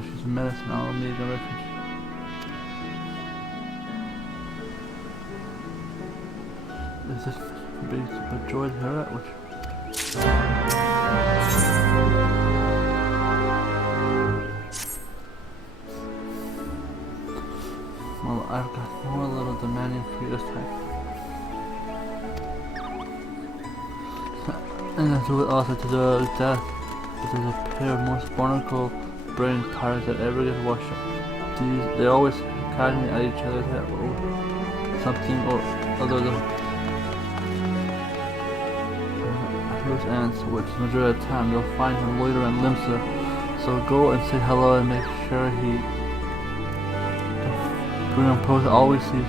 She's a medicine, I'll need a refuge. Is this big droid her at which? Well, I've got more little demanding for you this time. And I do it also to the death. But there's a pair of most barnacle brain pirates that ever get washed up. They always casually at each other's head or something or other than loose ends, which majority of the time you'll find him loitering and Limsa. So go and say hello and make sure he Bruno Post always sees.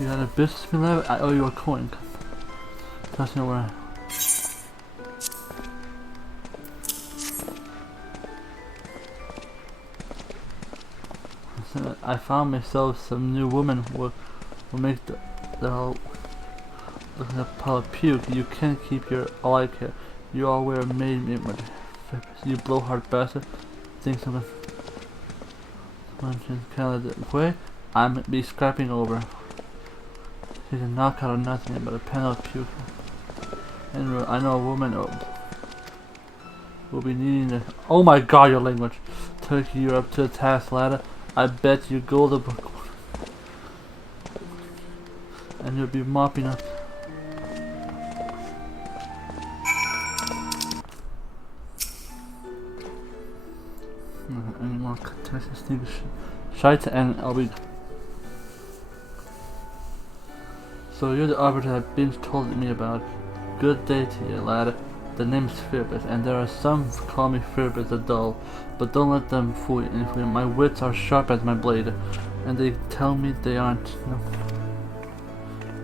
You got a business me love? I owe you a coin. That's not where I found myself some new woman will make the whole look like a pile of puke. You can't keep your all I care. You all wear made me much. You blowhard bastard. Think something kind of the way I'm be scrapping over. She's a knockout of nothing but a pen of puke. And I know a woman will be needing to. Oh my god, your language. Turkey, you're up to the task, ladder. I bet you go the book. And you'll be mopping up. Any more contestants need shite and I'll be. So you're the arbiter that Binge told me about. Good day to you, lad. The name's Fearbus, and there are some call me Fearbus the dull, but don't let them fool you. My wits are sharp as my blade, and they tell me they aren't. No.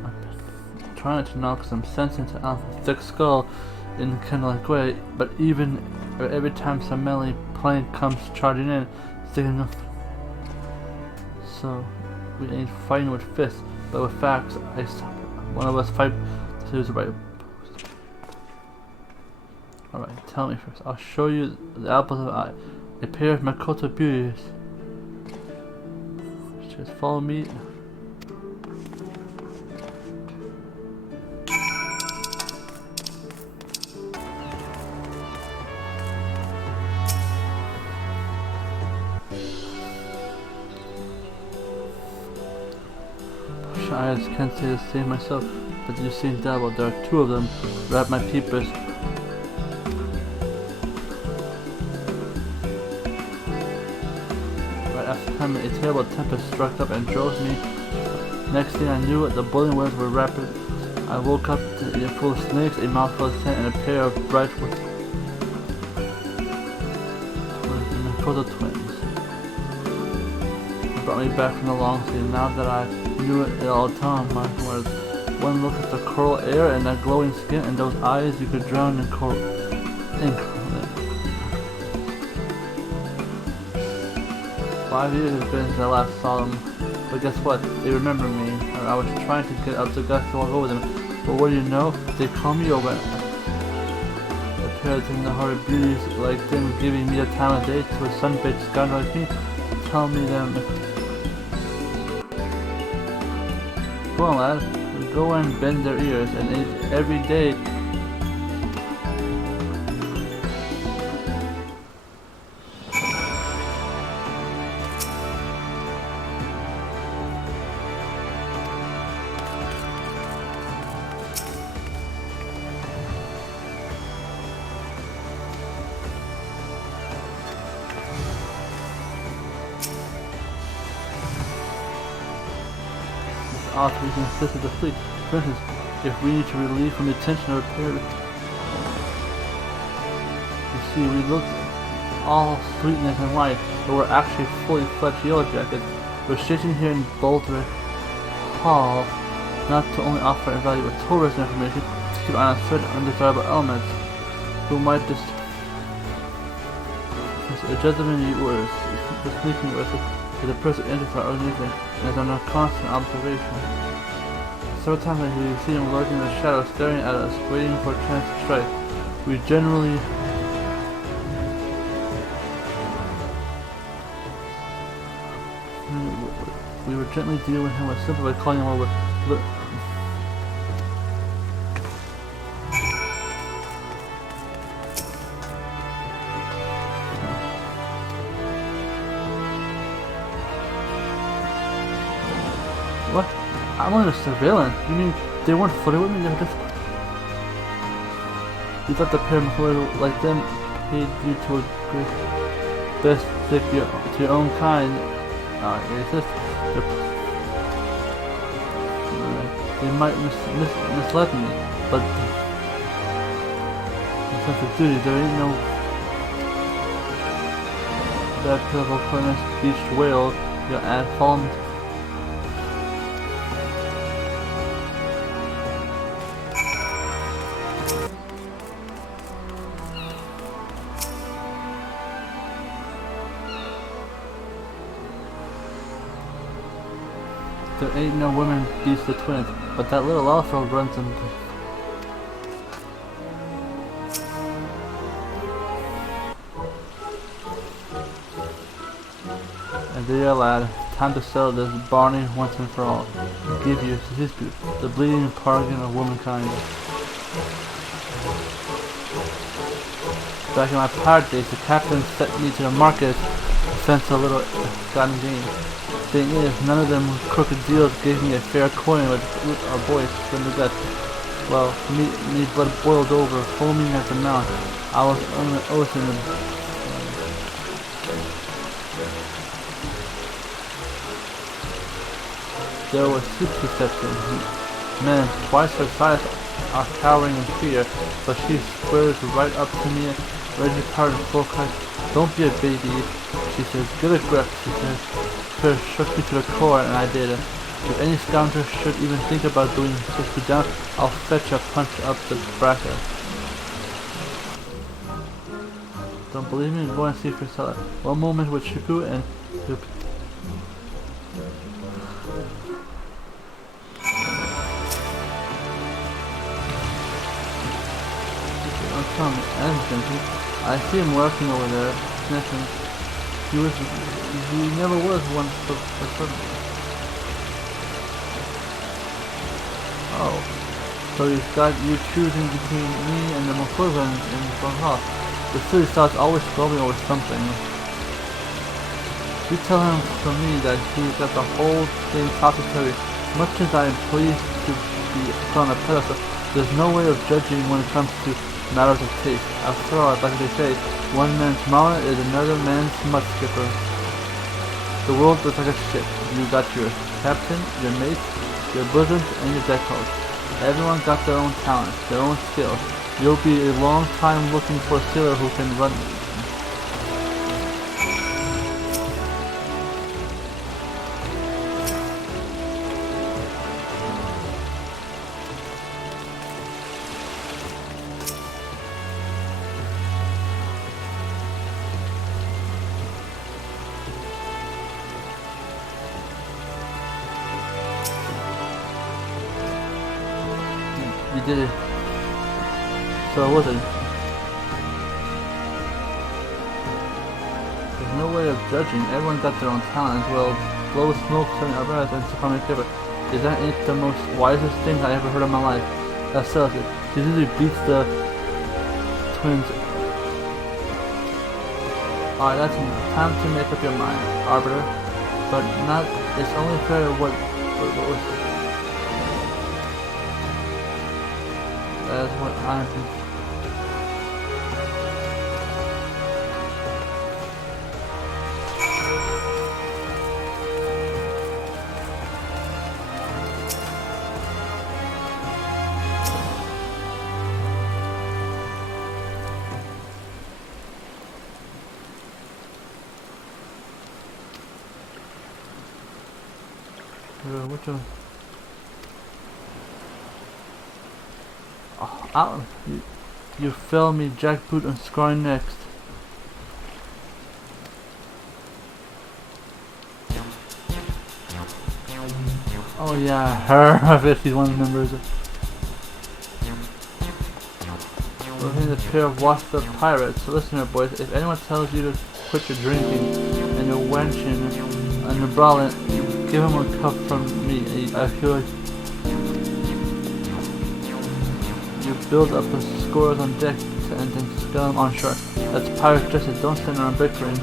I'm trying to knock some sense into Alpha's thick skull in a kind of like way, but even every time some melee plane comes charging in, sticking up. So we ain't fighting with fists. But with facts, I stop it. One of us fight to who's right. Alright, tell me first. I'll show you the apples of eye. A pair of Makoto beauties. Just follow me. I just can't say the same myself, but you seem double. There are two of them. Wrap my peepers. Right after coming, a terrible tempest struck up and drove me. Next thing I knew, the boiling winds were rapid. I woke up full of snakes, a mouthful of sand, and a pair of bright twins. It brought me back from the long sea. Now that I knew it all the time, my words. One look at the coral air and that glowing skin and those eyes, you could drown in coral. 5 years has been since I last saw them, but guess what? They remember me. Or I was trying to get up to guts to walk over them, but what do you know? They call me over. The pair of tender-hearted beauties like them giving me a time of day to a sun-baked scoundrel like me? Tell me them. Go on, lad. Go and bend their ears, and every day. Ought we can assist with the fleet. For instance, if we need to relieve from the tension or repair. You see, we look all sweetness and light, but we're actually fully fledged yellow jackets. We're stationed here in Boulder Hall, not to only offer invaluable tourist information, to keep an eye on certain undesirable elements who might just. A gentleman you were speaking with is a person interested in our organization and is under constant observation. Several times we see him lurking in the shadows, staring at us, waiting for a chance to strike. We generally would gently deal with him simply by calling him over. What? I'm under surveillance? You mean they weren't flirting with me? They were just... You thought the pair of like them paid you to a great best stick to your own kind? It's just... They might misled me, but... In sense of duty, there ain't no... That pitiful Cornus beached whale, and fallen... There ain't no women beats the twins, but that little also runs them. And there, lad, time to settle this Barney once and for all. Give you the bleeding pargan of womankind. Back in my pirate days, the captain set me to the market to fence a little gotten gain. Thing is, none of them crooked deals gave me a fair coin with our boys from the gut. Well, me blood boiled over, foaming at the mouth. I was on the ocean. There were 6 receptions. Men twice her size are cowering in fear, but she squares right up to me, ready to power in full cry. Don't be a baby, she says. Get a grip, she says. Her shook me to the core, and I did. If any scoundrel should even think about doing 6 feet down, I'll fetch a punch up the bracket. Don't believe me? Go and see for yourself. One moment with Shiku and I see him working over there, sniffing. He never was one for something. Oh, so he's got you choosing between me and the Makuza in Valhalla. The silly star's always squabbling over something. You tell him from me that he's got the whole thing topsy-turvy. Much as I am pleased to be put on a pedestal, there's no way of judging when it comes to matters of taste. After all, like they say, one man's mama is another man's mud skipper. The world is like a ship. You got your captain, your mates, your bosoms, and your deck host. Everyone got their own talents, their own skills. You'll be a long time looking for a sailor who can run. You did it. So was it? no way of judging. Everyone got their own talent as well. Blow smoke, turning eyebrows, and succumb to cover. Is that ain't the most wisest thing I ever heard in my life? That sells it. He usually beats the twins. Alright, that's time to make up your mind, Arbiter. But not, it's only fair what was it? That's what I'm thinking. Which one? Oh, out! You fell me, jackboot, and scoring next. Oh yeah, her. I bet she's one of the members. We're hitting a pair of washed up pirates. So listen here, boys. If anyone tells you to quit your drinking and your wenching and your brawling, give him a cup from me. I feel like you build up the scores on deck and then scale them on shore. That's pirate justice. Don't stand around bickering.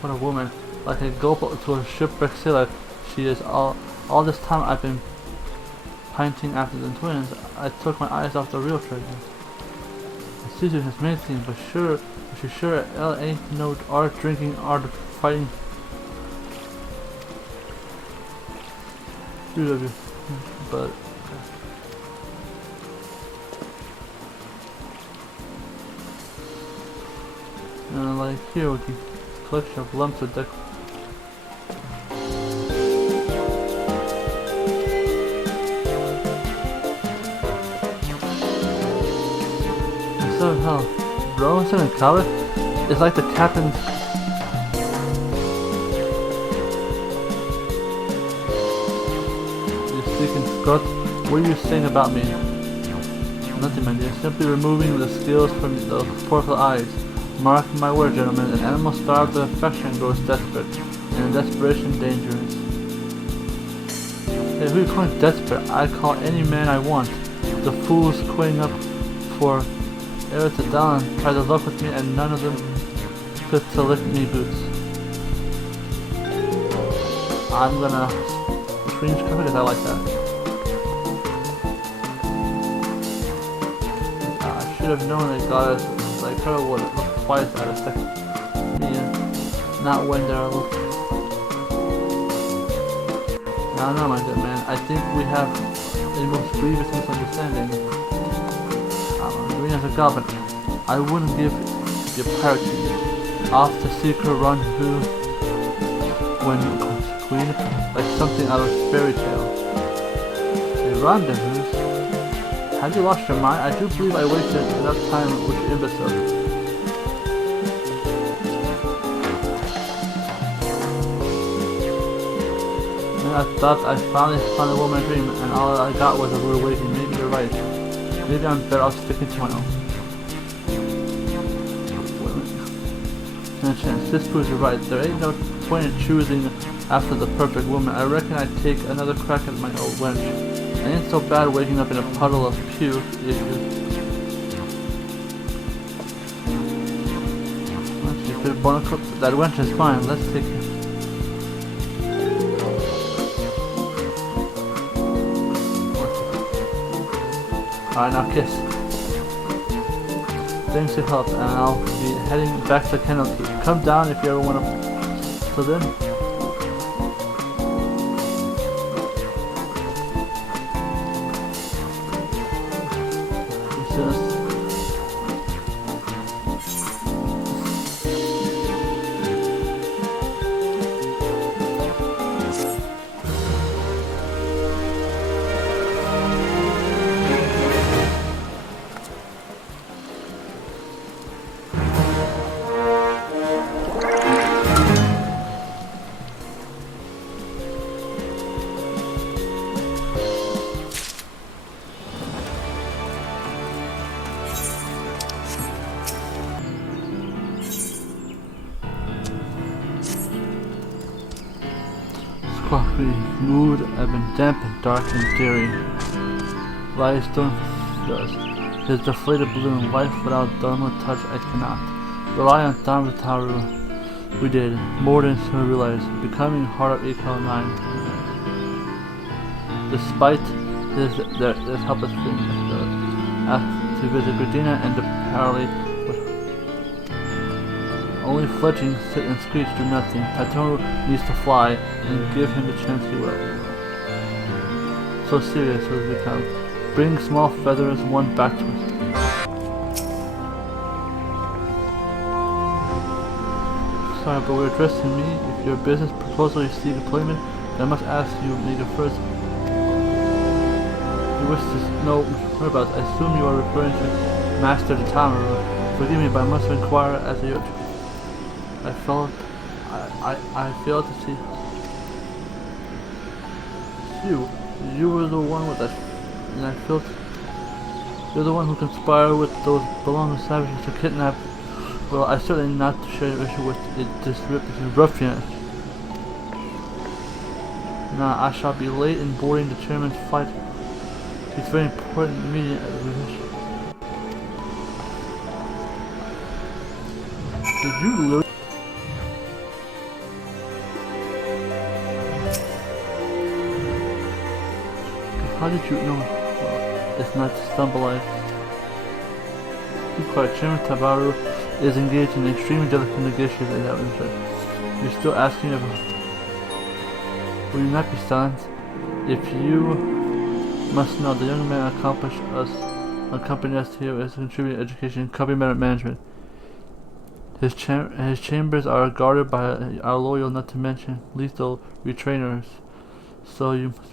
What a woman. Like a gulp to a shipwrecked sailor. She is all this time I've been pinting after the twins. I took my eyes off the real treasure. Caesar has many things, but she's sure L ain't no art drinking, art fighting. But like here with the collection of lumps of deck. So hell, Robinson and Kaiser is like the captain's. You speaking Scott? What are you saying about me? Nothing, my dear. Simply removing the scales from the powerful eyes. Mark my word, gentlemen. An animal starved of affection grows desperate, and in desperation dangerous. Hey, who are you calling desperate? I call any man I want. The fools queuing up for Eretz Adalan tried to luck with me, and none of them could to lick me boots. I'm gonna screen cover because I like that. I should have known that goddess like her would look twice at a second. Me, not when they're looking. No, my good man. I think we have a most grievous misunderstanding. As a goblin, I wouldn't give your pirate off to seek her rendezvous when queen, like something out of fairy tale. A rendezvous? Have you lost your mind? I do believe I wasted enough time with your imbecile. And I thought I finally found a woman dream, and all I got was a rude waiting. Maybe you're right. Maybe I'm better off sticking to my own. No chance. This proves you're right. There ain't no point in choosing after the perfect woman. I reckon I'd take another crack at my old wench. It ain't so bad waking up in a puddle of puke if you... That wench is fine. Let's take it. Alright, now kiss. Thanks for help, and I'll be heading back to Kenan. Come down if you ever want to. So then. Coffee mood have been damp and dark and dreary. Life stone does. His deflated balloon, life without Dharma touch I cannot. Rely on Dharma Taru. We did, more than so realized, becoming heart of Eco 9. Despite this helpless feeling, to visit Gradina and the Parley. Only fledgling sit and screech do nothing. Tatoru needs to fly, and give him the chance he will. So serious it has become. Bring small feathers one back to us. Sorry, but we're addressing me. If your business proposal is seek employment, then I must ask you make a first. You wish to know whereabouts. I assume you are referring to Master Tamaru. Forgive me, but I must inquire as a I failed to see you were the one with that, and I felt you're the one who conspired with those belonging savages to kidnap. Well, I certainly not to share your issue with this ruffian. Now I shall be late in boarding the chairman's flight. It's very important meeting at the wish. Did you lose? How did you know? Well, it's not to stumble like. Keep quiet. Chairman Tabaru is engaged in extremely delicate negotiations in that respect. You're still asking about. Will you not be silent? If you must know, the young man accompanied us here as contributing education and company management. His chambers are guarded by our loyal, not to mention lethal retrainers. So you must.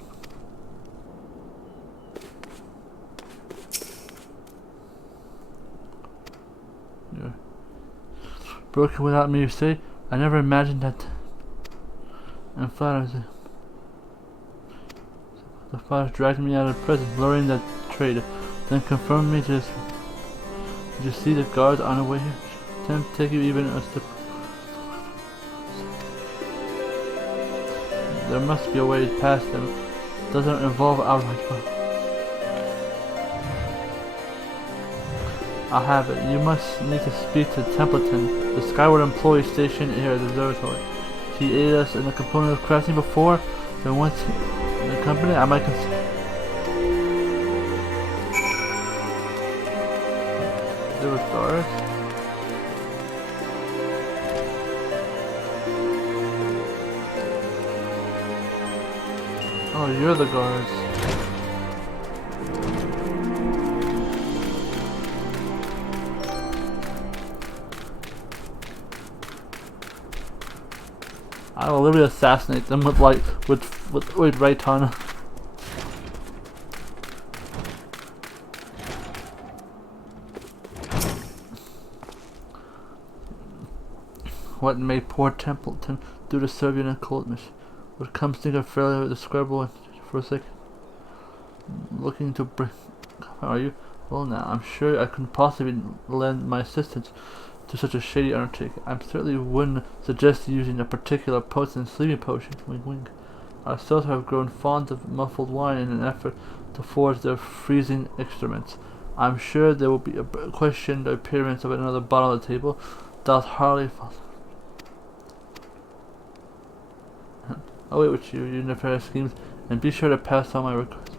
Broken without me, you say? I never imagined that. And flatters. The father dragged me out of prison, luring that trade, then confirmed me to this. Did you see the guards on the way here? Attempt to take you even a step. There must be a way past them. Doesn't involve outright. I'll have it. You must need to speak to Templeton, the Skyward employee stationed here at the observatory. He aided us in the component of crafting before, then once in the company, I might consider. There were guards. Oh, you're the guards. I will literally assassinate them with right ton. What may poor Templeton do to serve you in a cold mission? What comes to think of fairly describable for a second? Looking to bring. Are you? Well, now I'm sure I couldn't possibly lend my assistance to such a shady undertaking. I certainly wouldn't suggest using a particular potent sleeping potion. Wink, wink. Ourselves have grown fond of muffled wine in an effort to forge their freezing instruments. I'm sure there will be a question the appearance of another bottle on the table. Doth hardly fall. I'll wait with you, your nefarious schemes, and be sure to pass on my request.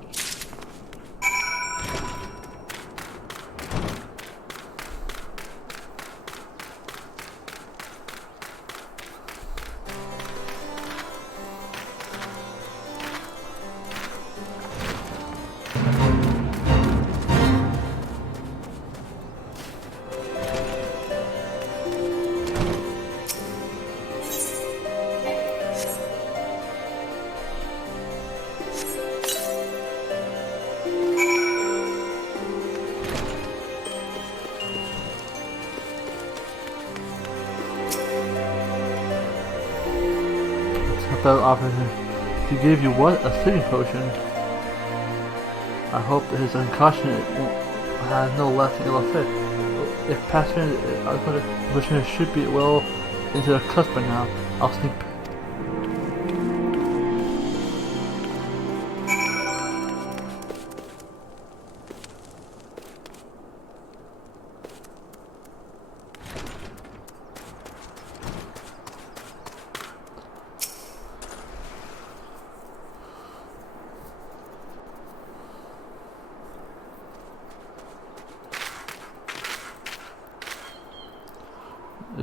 Offered him. He gave you what? A sleeping potion? I hope that his concoction has no lasting ill effect. If past minute, which should be well into the cusp by now. I'll sneak.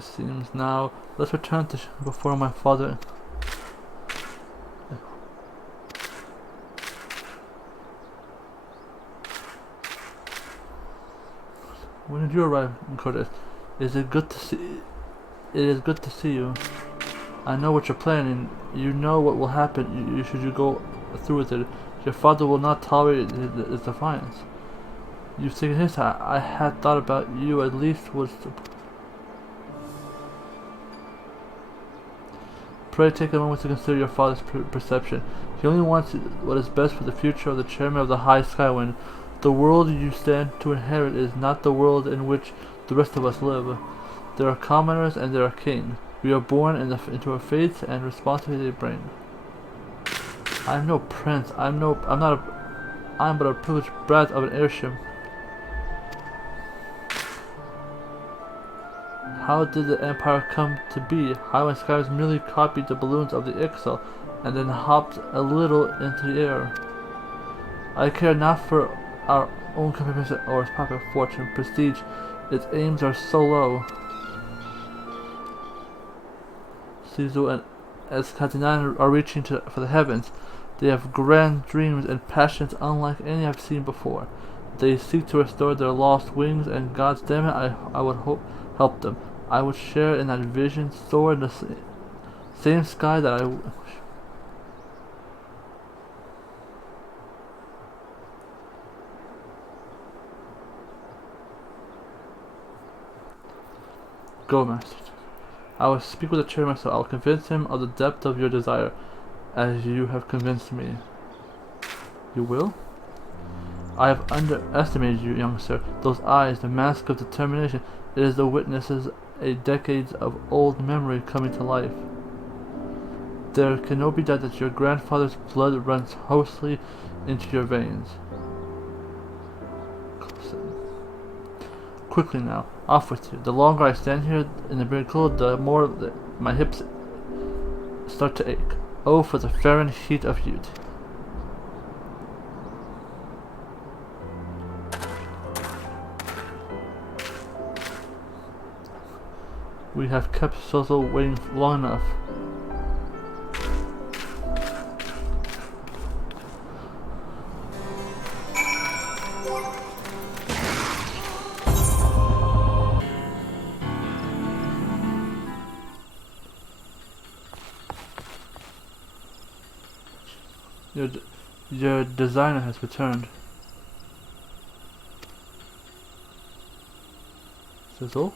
it seems. Now, let's return to before my father. When did you arrive, Curtis? Is it good to see? It is good to see you. I know what you're planning. You know what will happen. You go through with it. Your father will not tolerate his defiance. You've taken his side. I had thought about you at least was. Pray take a moment to consider your father's perception. He only wants what is best for the future of the chairman of the High Skywind. The world you stand to inherit is not the world in which the rest of us live. There are commoners and there are kings. We are born into our fates and responsibility they bring. I am no prince. I am but a privileged brat of an airship. How did the Empire come to be? Highland Skies merely copied the balloons of the XL and then hopped a little into the air. I care not for our own commitments or its popular fortune, prestige. Its aims are so low. Caesar and as Kenan are reaching for the heavens. They have grand dreams and passions unlike any I've seen before. They seek to restore their lost wings, and God's damn it, I would help them. I would share in that vision, soar in the same sky that I. Go, Master. I will speak with the chairman, so I will convince him of the depth of your desire, as you have convinced me. You will? I have underestimated you, young sir. Those eyes, the mask of determination, it is the witnesses a decades of old memory coming to life. There can no be doubt that your grandfather's blood runs hostily into your veins. Quickly now, off with you. The longer I stand here in the very cold, the more my hips start to ache. Oh, for the fervent heat of youth. We have kept Sozo waiting long enough. Your designer has returned. Sizzle?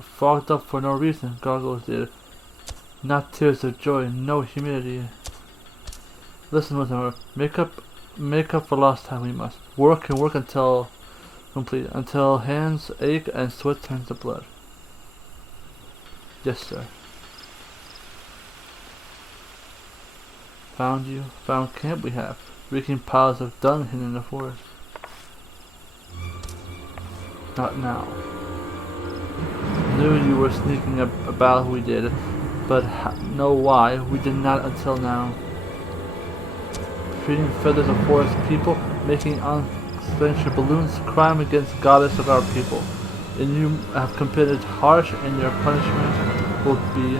Fogged up for no reason, Gargoyles did. Not tears of joy, no humility. Listen with her. Make up for lost time we must. Work and work until complete, until hands ache and sweat turns to blood. Yes, sir. Found you. Found camp we have. Reeking piles of dung hidden in the forest. Not now. Knew you were sneaking about, we did, but know why we did not until now. Treating feathers of forest people, making unsanctioned balloons, crime against goddess of our people. And you have committed harsh, and your punishment will be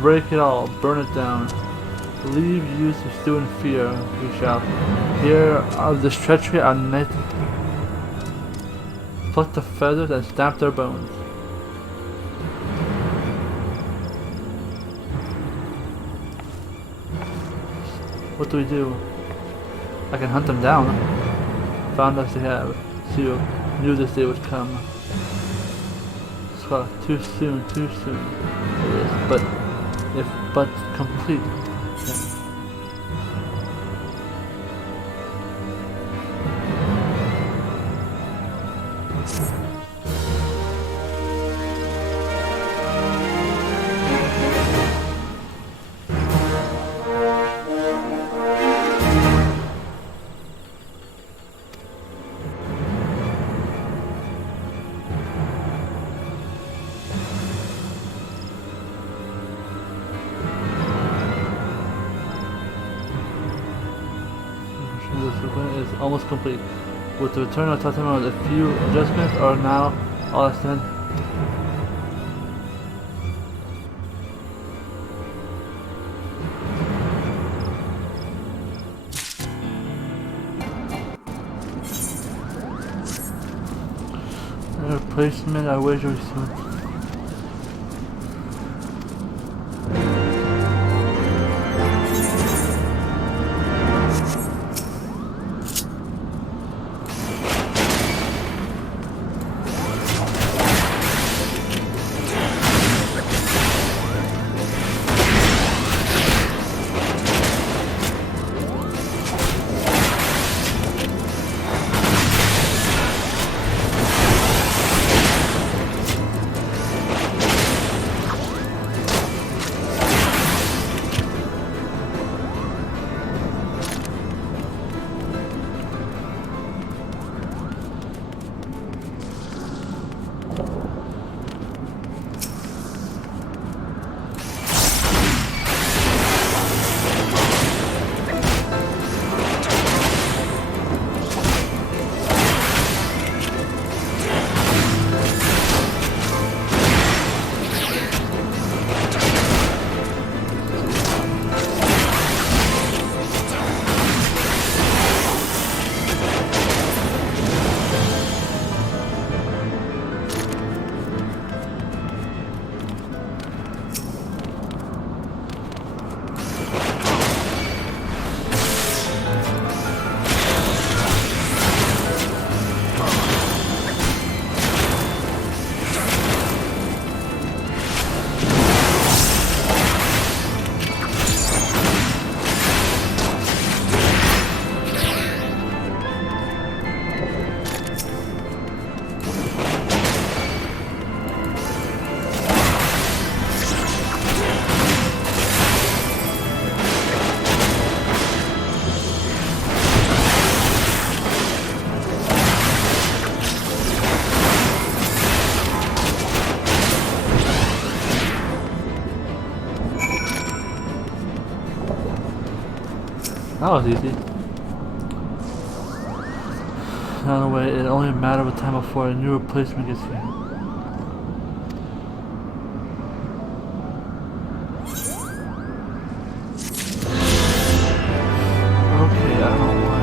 break it all, burn it down. Leave you to stew in fear, we shall. Hear of this treachery our night. Pluck the feathers and stamp their bones. What do we do? I can hunt them down. Found us they have. Seal knew this day would come. Scott, too soon, too soon. It is, but complete. almost complete. With the return of Tottenham, a few adjustments are now all extended. Replacement, I wager soon. That was easy. Anyway, it only a matter of time before a new replacement gets here. Okay, I don't know why.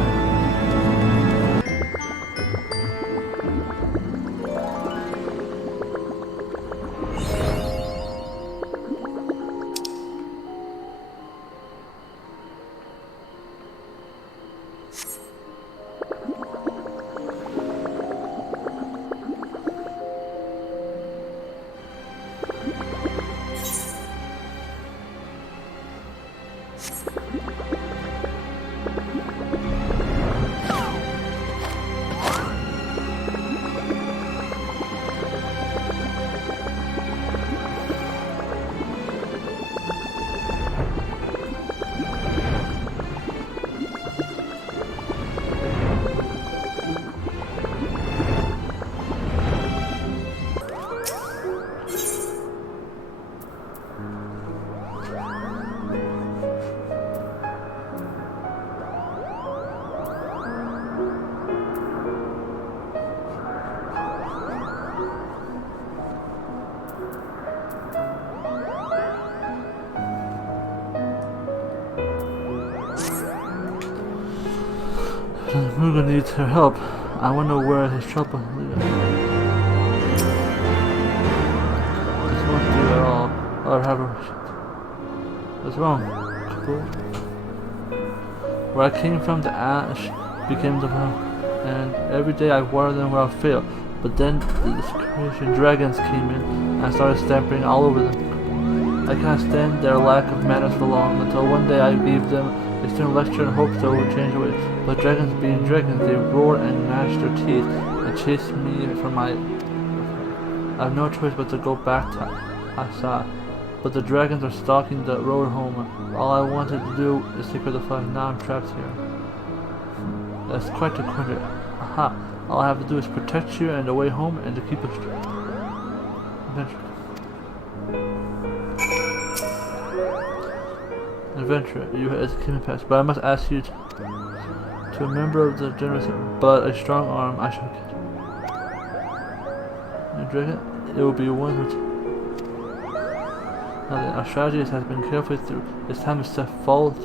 Muga needs her help. I wonder where his trouble is. This won't do at all. I'll have her. What's wrong? Cool. Where I came from, the ash became the well, and every day I water them where I fail. But then these crazy dragons came in, and I started stamping all over them. I can't stand their lack of manners for long, until one day I gave them a stern lecture in hopes they would change away. But dragons being dragons, they roar and gnash their teeth and chase me from my... I have no choice but to go back to Asa. But the dragons are stalking the road home. All I wanted to do is take her the fun. Now I'm trapped here. That's quite a quandary. Aha! All I have to do is protect you and the way home and to keep us adventure. You as a Kenan past, but I must ask you to To a member of the generous, but a strong arm I shall get. You drink it? It will be one with. Now then, our strategy has been carefully through. It's time to step forward.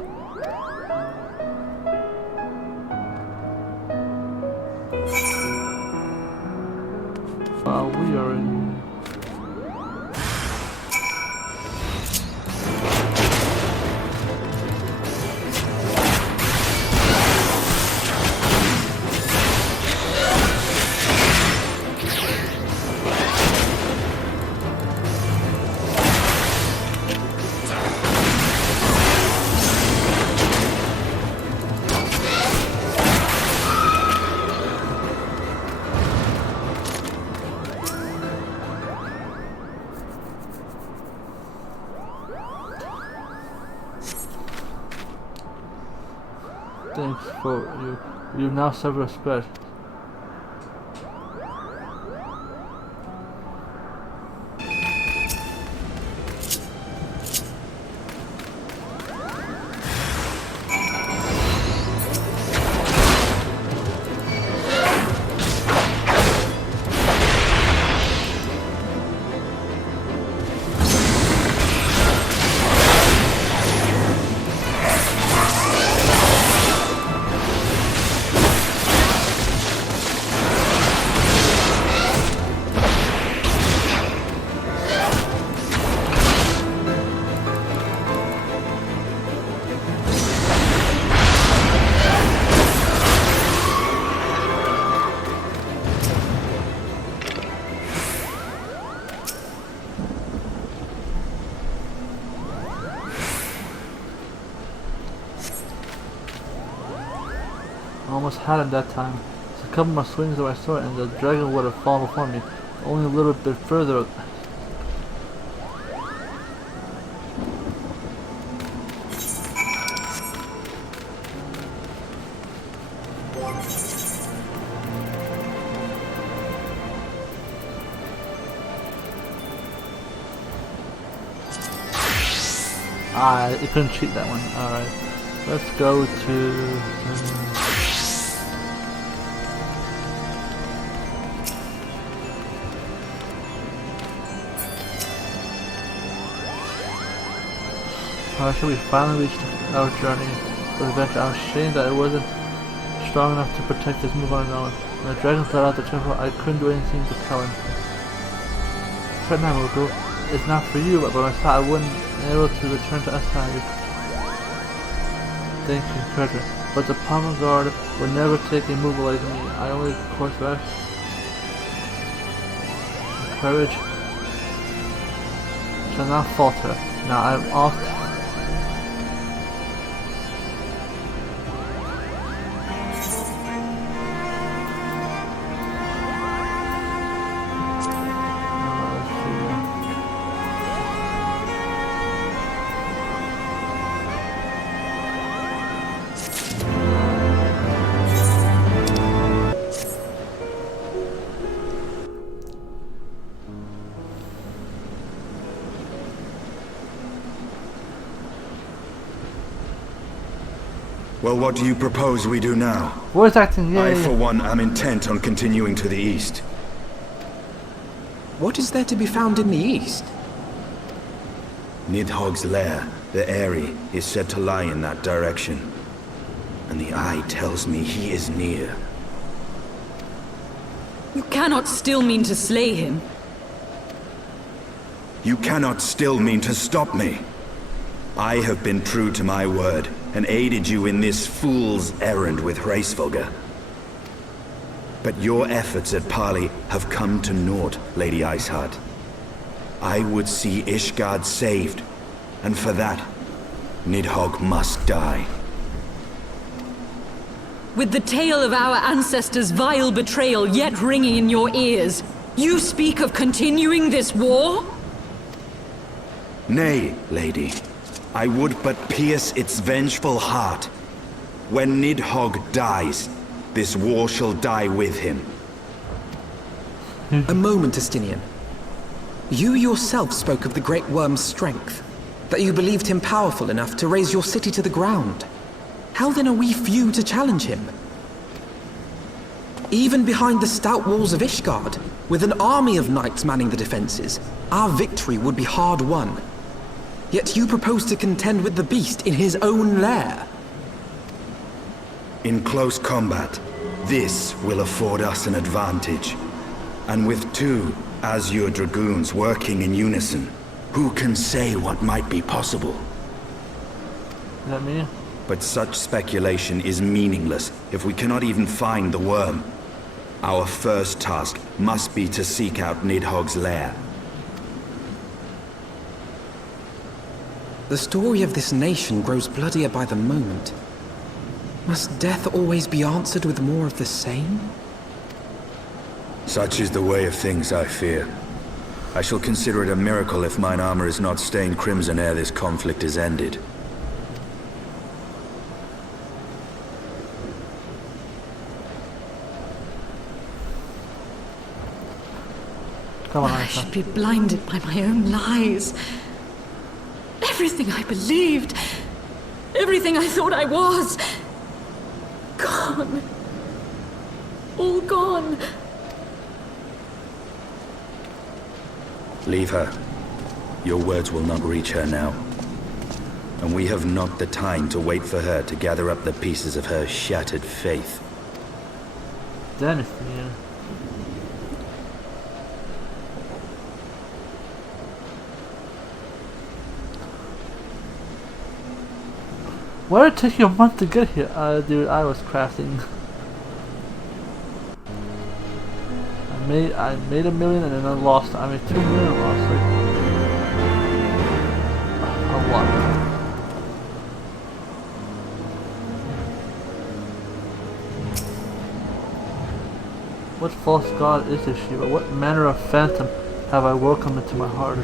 We are in. Thanks for you. You now suffer respect. Almost had him that time. Just a couple more swings of my sword and the dragon would have fallen before me. Only a little bit further. You couldn't cheat that one. Alright. Let's go to... Should we finally reach our journey for adventure? I was ashamed that it wasn't strong enough to protect this move on its own. When the dragon fled out the temple, I couldn't do anything to tell him. Ferdinand, it's not for you, but I thought I wouldn't be able to return to Asai. Thank you, Kaiser. But the Palmer Guard would never take a move like me. I only course back. Courage shall not falter. Now I am off. Well, what do you propose we do now? Voice acting, yeah. I, for one, am intent on continuing to the east. What is there to be found in the east? Nidhogg's lair, the Eyrie, is said to lie in that direction. And the eye tells me he is near. You cannot still mean to slay him. You cannot still mean to stop me. I have been true to my word, and aided you in this fool's errand with Hraesvelgr. But your efforts at parley have come to naught, Lady Iceheart. I would see Ishgard saved, and for that, Nidhogg must die. With the tale of our ancestors' vile betrayal yet ringing in your ears, you speak of continuing this war? Nay, lady. I would but pierce its vengeful heart. When Nidhogg dies, this war shall die with him. A moment, Estinian. You yourself spoke of the Great Worm's strength, that you believed him powerful enough to raise your city to the ground. How then are we few to challenge him? Even behind the stout walls of Ishgard, with an army of knights manning the defenses, our victory would be hard won. Yet you propose to contend with the beast in his own lair. In close combat, this will afford us an advantage. And with 2 Azure Dragoons working in unison, who can say what might be possible? Is that me? But such speculation is meaningless if we cannot even find the worm. Our first task must be to seek out Nidhogg's lair. The story of this nation grows bloodier by the moment. Must death always be answered with more of the same? Such is the way of things, I fear. I shall consider it a miracle if mine armor is not stained crimson ere this conflict is ended. Come on, I Aisha. should be blinded by my own lies. Everything I believed, everything I thought I was, gone. All gone. Leave her. Your words will not reach her now. And we have not the time to wait for her to gather up the pieces of her shattered faith. Damn it, man. Why did it take you a month to get here? Dude, I was crafting. I made $1 million and then I lost. I made $2 million and lost like a lot. What false god is this, Shiva? What manner of phantom have I welcomed into my heart?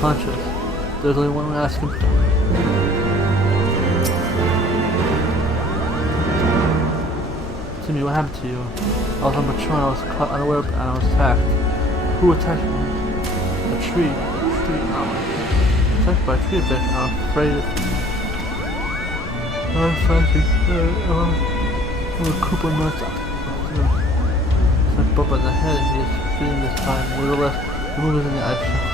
Conscious. There's only one way to ask him. Timmy, what happened to you? I was on patrol and I was caught unaware and I was attacked. Who attacked me? A tree. Attacked by a tree bitch. I'm afraid of... I'm fighting. I'm a Koopa nuts. It's a bump on the head and he is feeding this time. Nevertheless, the moon is in the ice.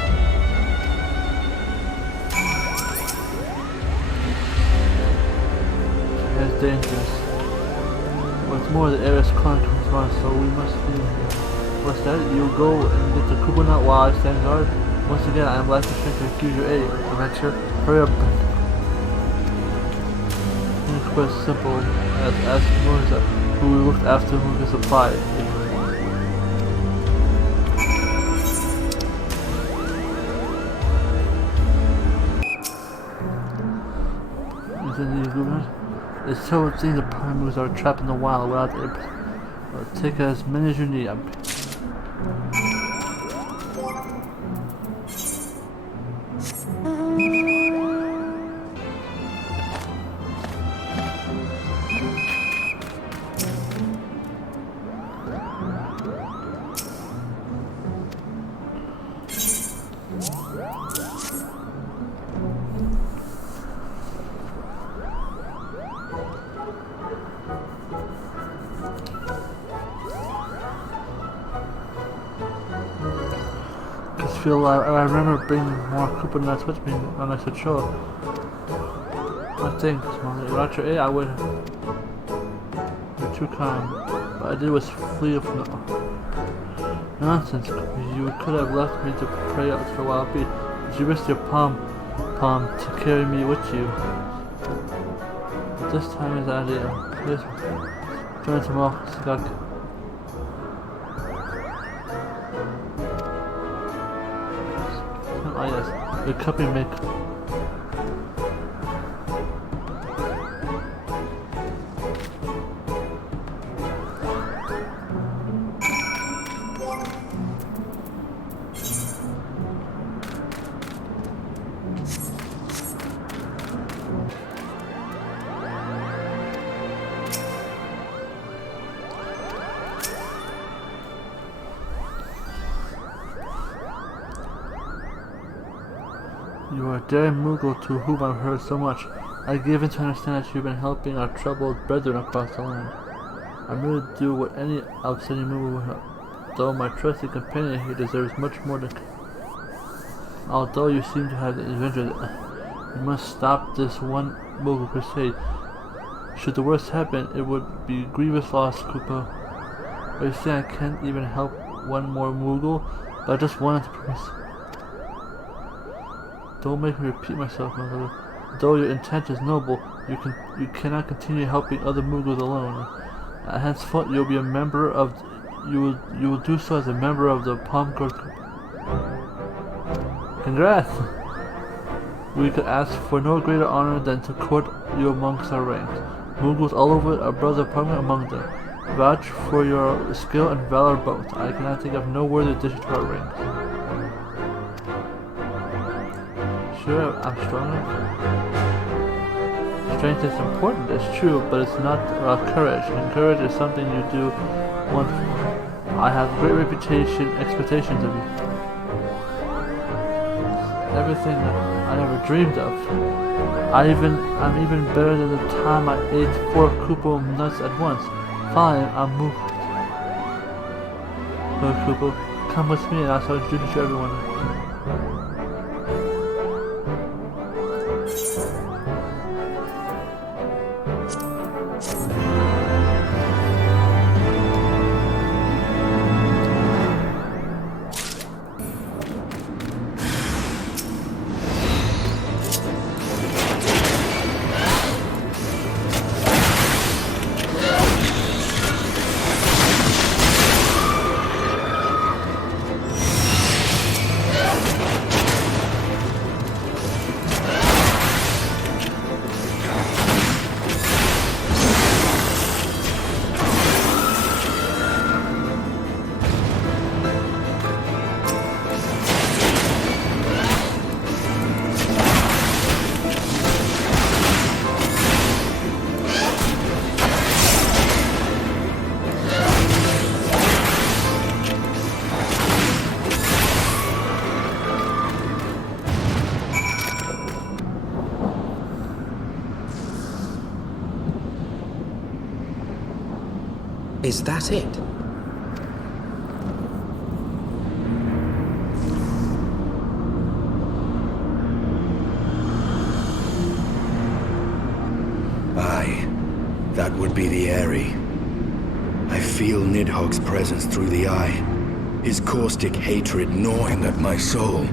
It's dangerous. What's more, the area is chronic to run, so we must leave here. What's that? You'll go and get the Koopa nut while I stand guard? Once again, I am glad to strength to refuse your aid. Adventure, hurry up. It's quite simple as ask Moza, who we looked after who can supply it. Isn't the agreement? It's so things the primaries are trapped in the wild without it. Take as many as you need. feel alive. I remember bringing more Koopa nuts with me on this patrol. I think, without your aid, I would. You're too calm. What I did was flee from the nonsense. You could have left me to pray out for a while, but you risked your palm to carry me with you. But this time is the idea. Please join tomorrow, Skunk. Oh yes, the copy make. You are a daring Moogle to whom I've heard so much. I give in to understand that you've been helping our troubled brethren across the land. I'm ready to do what any outstanding Moogle would help. Though my trusted companion here deserves much more than... Although you seem to have the adventure, you must stop this one Moogle crusade. Should the worst happen, it would be grievous loss, Koopa. Are you saying I can't even help one more Moogle? But I just wanted to promise... Don't make me repeat myself, my brother. Though your intent is noble, you cannot continue helping other Moogles alone. Henceforth, you'll be a member of. You will do so as a member of the Palm Court. Congrats! We could ask for no greater honor than to court you amongst our ranks. Moogles all over our brother prominent among them. Vouch for your skill and valor both. I cannot think of no worthy addition to our ranks. Sure, I'm strong enough. Strength is important, it's true, but it's not courage, and courage is something you do want for. I have great expectations of you. Everything I ever dreamed of. I'm even better than the time I ate 4 Koopa nuts at once. Fine, I'm moved. Oh, Koopa, come with me and I'll introduce you to everyone. Is that it? Aye, that would be the Eyrie. I feel Nidhogg's presence through the eye, his caustic hatred gnawing at my soul.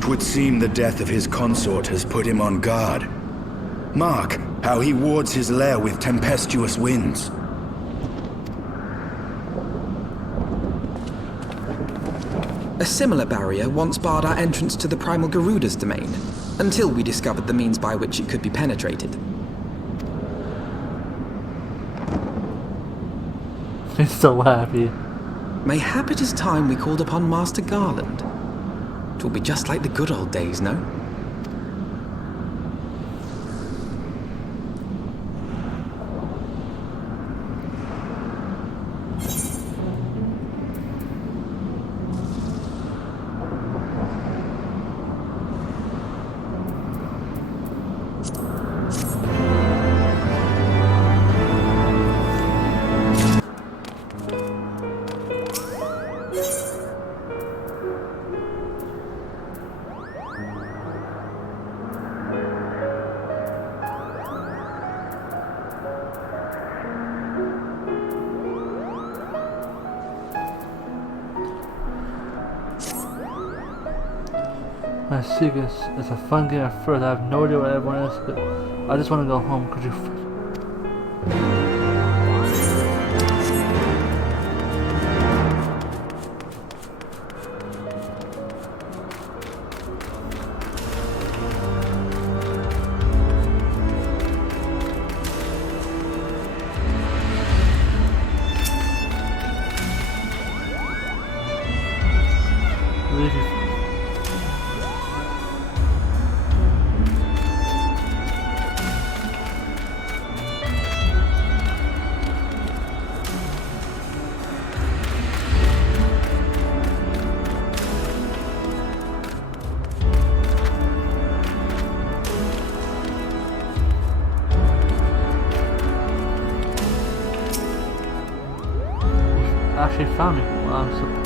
'Twould seem the death of his consort has put him on guard. Mark how he wards his lair with tempestuous winds. A similar barrier once barred our entrance to the Primal Garuda's domain, until we discovered the means by which it could be penetrated. He's so happy. Mayhap it is time we called upon Master Garland. 'Twill be just like the good old days, no? I see it's a fun game at first. I have no idea what everyone is, but I just want to go home. Could you... Actually found me. Well, I'm so...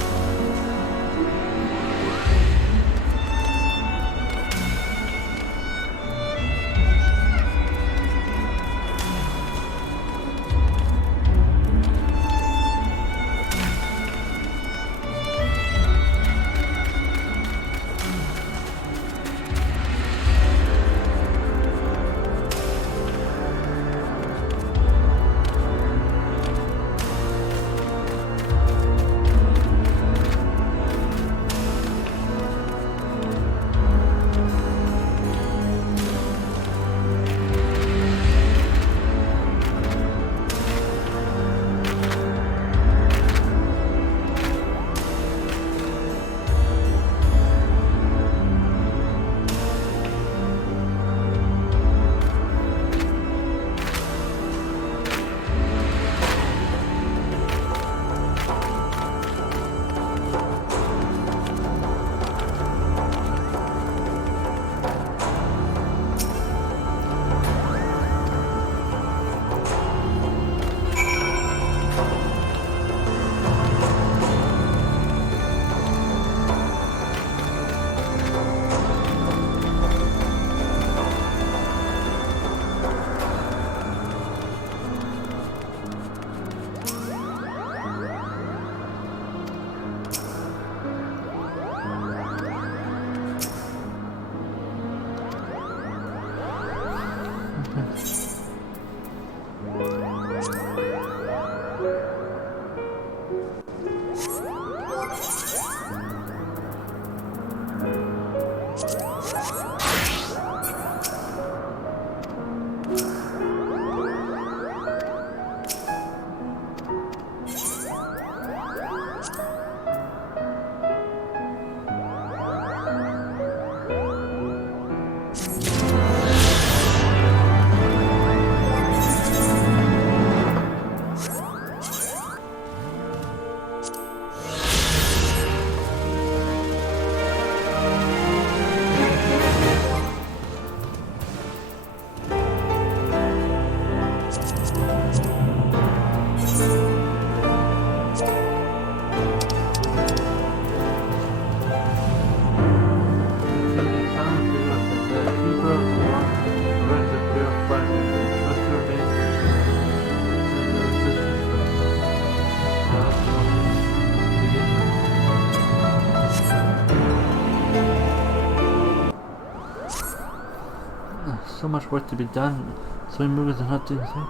So much work to be done. So many movies are not doing the same.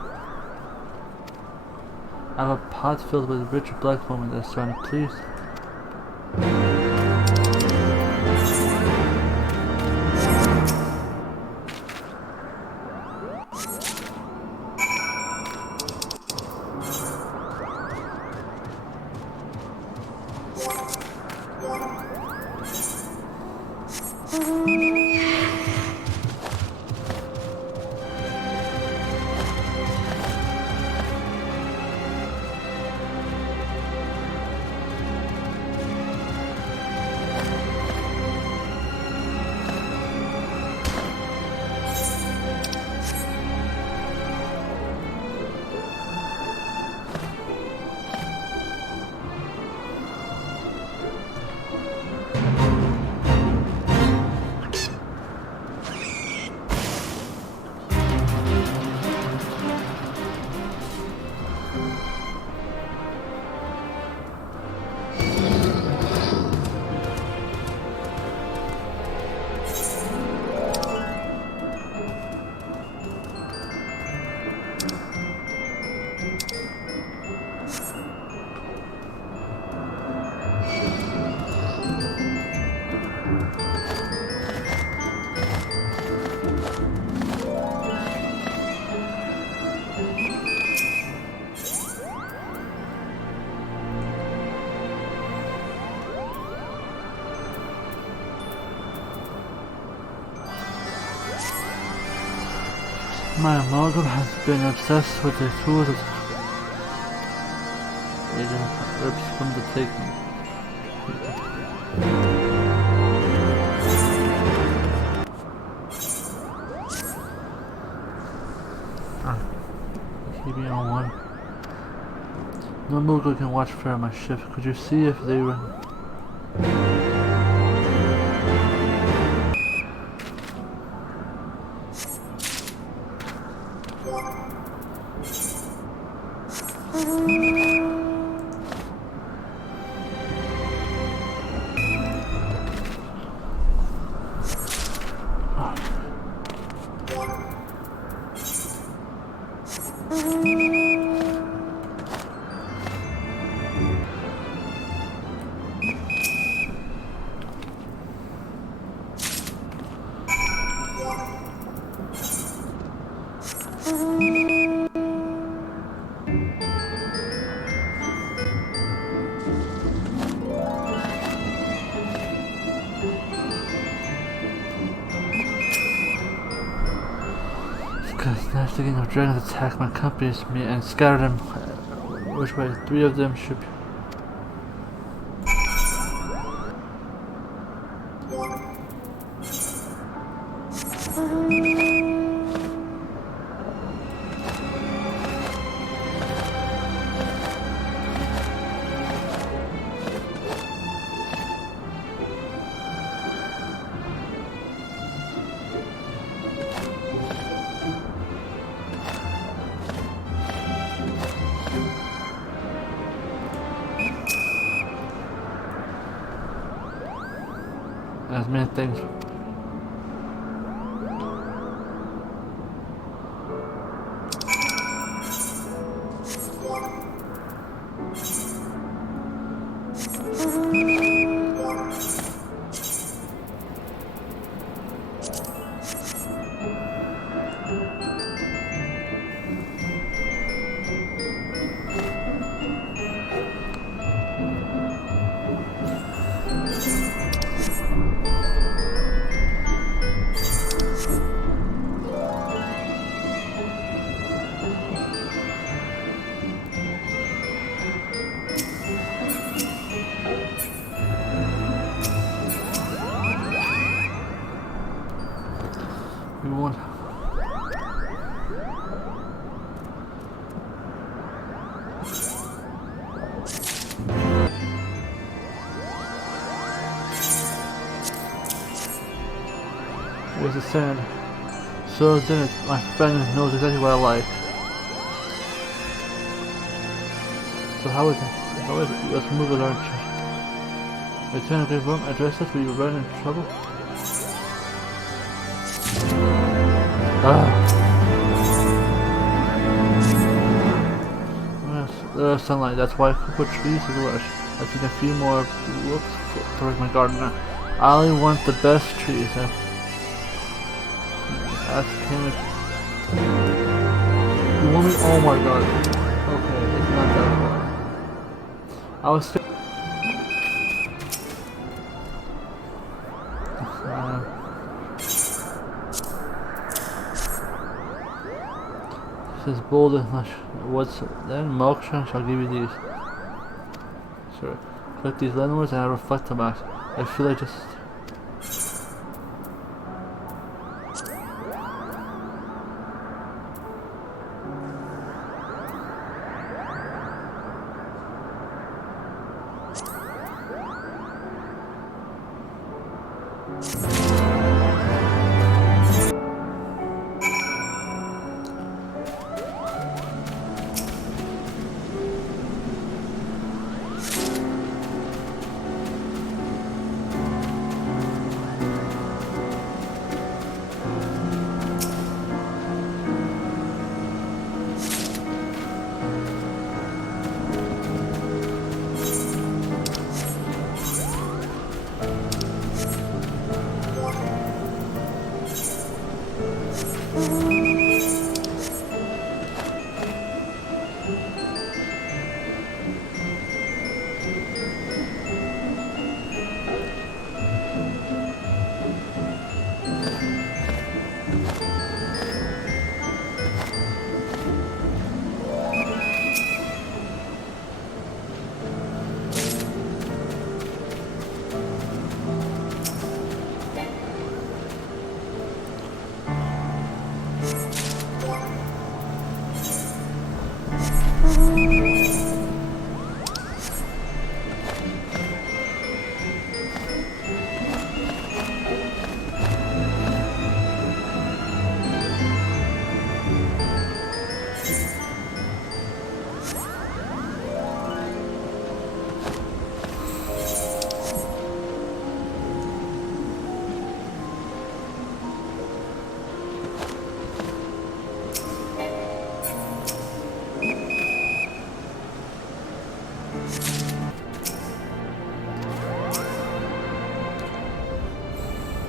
I have a pot filled with rich black woman that's trying to please. My amalgam has been obsessed with the tools of Agent Rips come to take me. Keep me on one. No Moogle can watch for my ship. Could you see if they were... Nice thinking of dragons attack my companies me and scatter them. Which way? 3 of them should be. As many things. We won. Where's the sand? So is in it. My friend knows exactly what I like. So how is it? How is it? Let's move it on. Return to the room. Address us. We run in trouble. Yes, sunlight. That's why I put trees to the lush. I've seen a few more looks towards my garden now. I only want the best trees. Ask Kenan. You want me? Oh my god. Okay, it's not that far. I was. This is bold and lush. What's then? Moksha shall give you these. Sure. Click these landmarks and I reflect them back. I feel like just.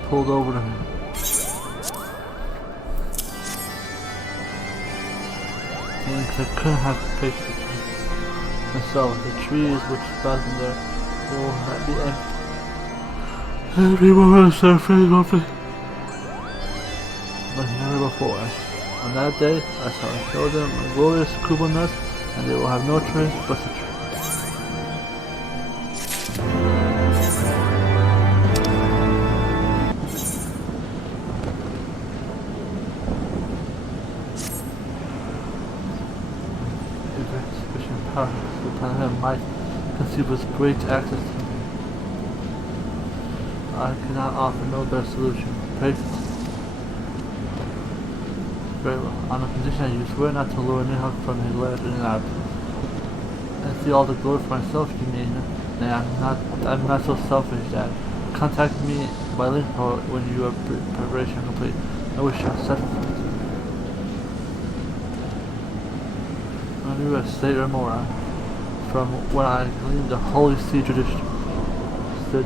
pulled over to him. And I couldn't have picked it myself. The trees which fastened there will not be empty. Every moment so afraid of me. But never before. On that day, I shall show them my glorious Kubunus, and they will have no choice but to try. Sufficient power, Sultan might conceive with great access to me. I cannot offer no better solution. Pray very well. On the condition that you swear not to lure Nihok from his land in absence. And see all the glory for myself, you mean? Nay, I'm not so selfish, Dad. Contact me by link when you have preparation complete. I wish I set I knew a state or more from when I gleaned the Holy See tradition. Stood.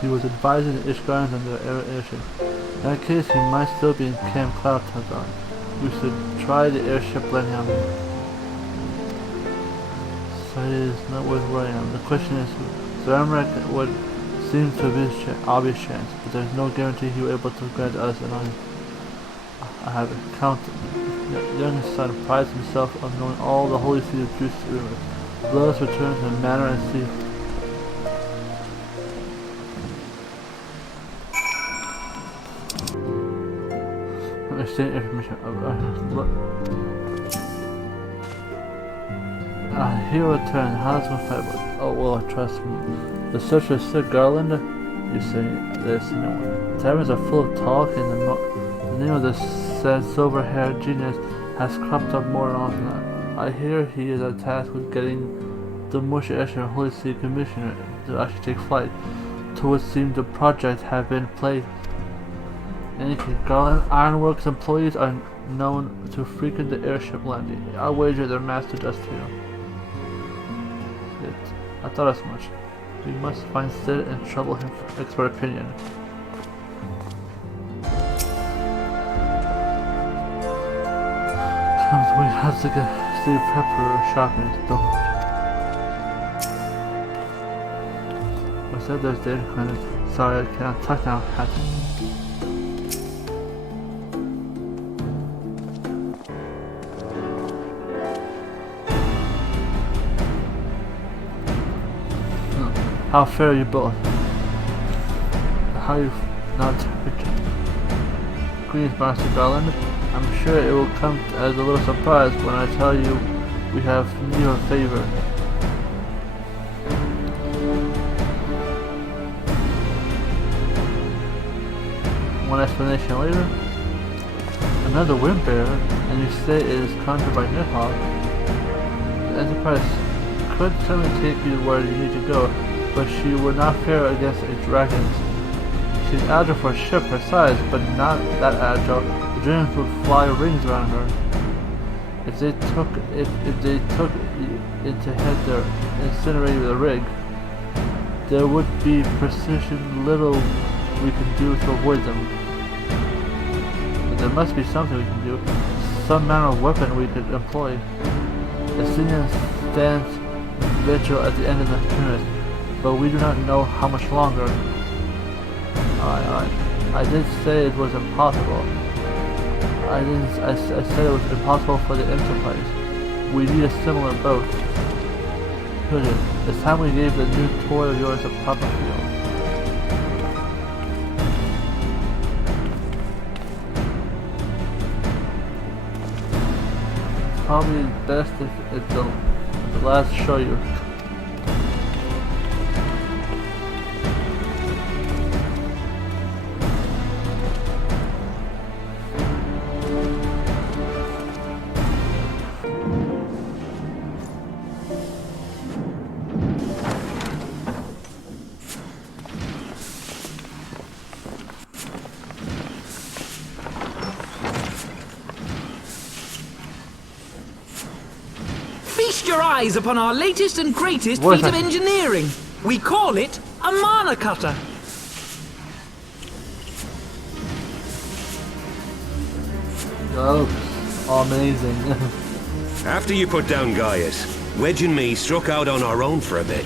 He was advising the Ishgardens on their airship. In that case, he might still be in Camp Cloud Tazar. We should try the airship landing on him. So it is not worth worrying on. The question is, Sir Emmerich would seem to be an obvious chance, but there is no guarantee he will be able to grant us an honor. I have counted. The youngest son prides himself on knowing all the holy seas of juice river. Let us return to the manor and see. Exchange information. Here return. How's my fight? Oh well, trust me. The search for Sir Garland. You say there's no one. Taverns are full of talk, and the name of the said silver-haired genius has cropped up more often. I hear he is tasked with getting the Mush Escher Holy See Commissioner to actually take flight. To it seems the project have been plagued. In any case, Garland Ironworks employees are known to frequent the airship landing. I wager their master does too. I thought as much. We must find Sid and trouble him for expert opinion. Comes, we have to get Steve Pepper shopping, don't we? I said there's David Kenan. Sorry, I cannot talk now. How fair you both. How you not Greetings, Master Garland. I'm sure it will come as a little surprise when I tell you we have your favor. One explanation later. Another wind bearer, and you say it is conjured by Nidhogg. The Enterprise could certainly take you where you need to go, but she would not fare against a dragon. She's agile for a ship her size, but not that agile. The dragons would fly rings around her. If they took into head their incinerator rig, there would be precision little we can do to avoid them. But there must be something we can do, some manner of weapon we could employ. The Sinian stands vigil at the end of the pyramid, but we do not know how much longer. I did say it was impossible. I said it was impossible for the Enterprise. We need a similar boat. It's time we gave the new toy of yours a proper feel. Probably best if it's the last show you. your eyes upon our latest and greatest What is feat of that? engineering. We call it a mana cutter. Oh, amazing. After you put down Gaius, Wedge and me struck out on our own for a bit,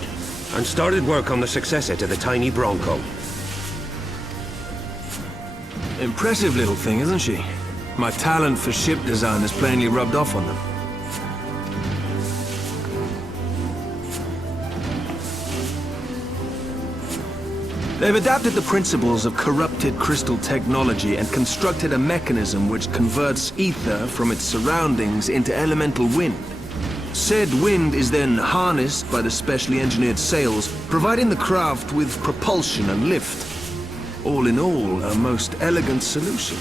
and started work on the successor to the tiny Bronco. Impressive little thing, isn't she? My talent for ship design has plainly rubbed off on them. They've adapted the principles of corrupted crystal technology and constructed a mechanism which converts ether from its surroundings into elemental wind. Said wind is then harnessed by the specially engineered sails, providing the craft with propulsion and lift. All in all, a most elegant solution.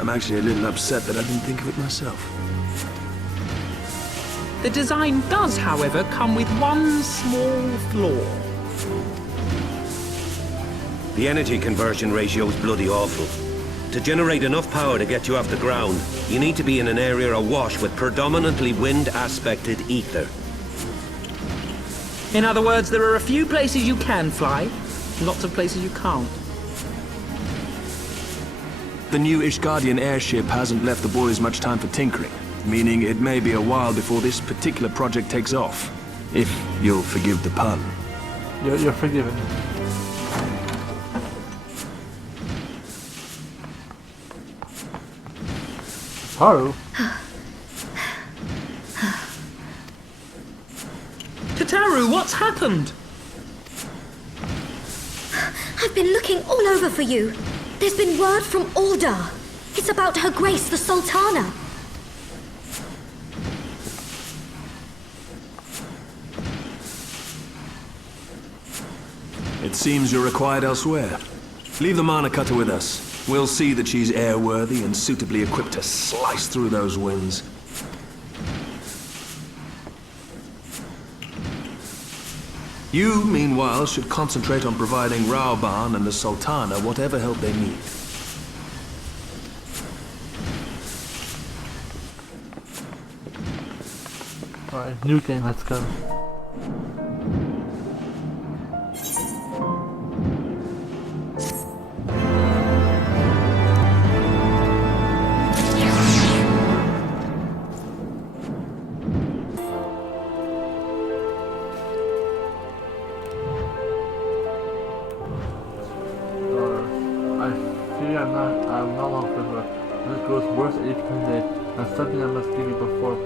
I'm actually a little upset that I didn't think of it myself. The design does, however, come with one small flaw. The energy conversion ratio is bloody awful. To generate enough power to get you off the ground, you need to be in an area awash with predominantly wind-aspected ether. In other words, there are a few places you can fly, lots of places you can't. The new Ishgardian airship hasn't left the boys much time for tinkering, meaning it may be a while before this particular project takes off. If you'll forgive the pun. You're forgiven. Haru? Tataru, what's happened? I've been looking all over for you. There's been word from Aldar. It's about Her Grace the Sultana. It seems you're required elsewhere. Leave the mana cutter with us. We'll see that she's airworthy and suitably equipped to slice through those winds. You, meanwhile, should concentrate on providing Raoban and the Sultana whatever help they need. Alright, new game, let's go. I'm no longer with her. This grows worse each day, and something I must give you before.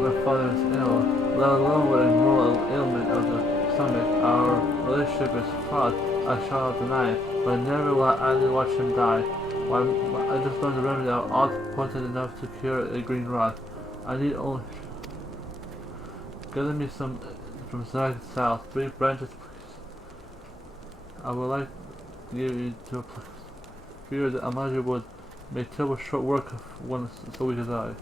My father is ill, let alone with a moral ailment of the stomach. Our relationship is fraught, I shall not deny it, but never will I idly watch him die. Why, I just learned the remedy of all potent enough to cure a green rot. I need only gather me some from north to south, 3 branches. I would like to give you to a fear that Amaji would make terrible short work of one so we could die.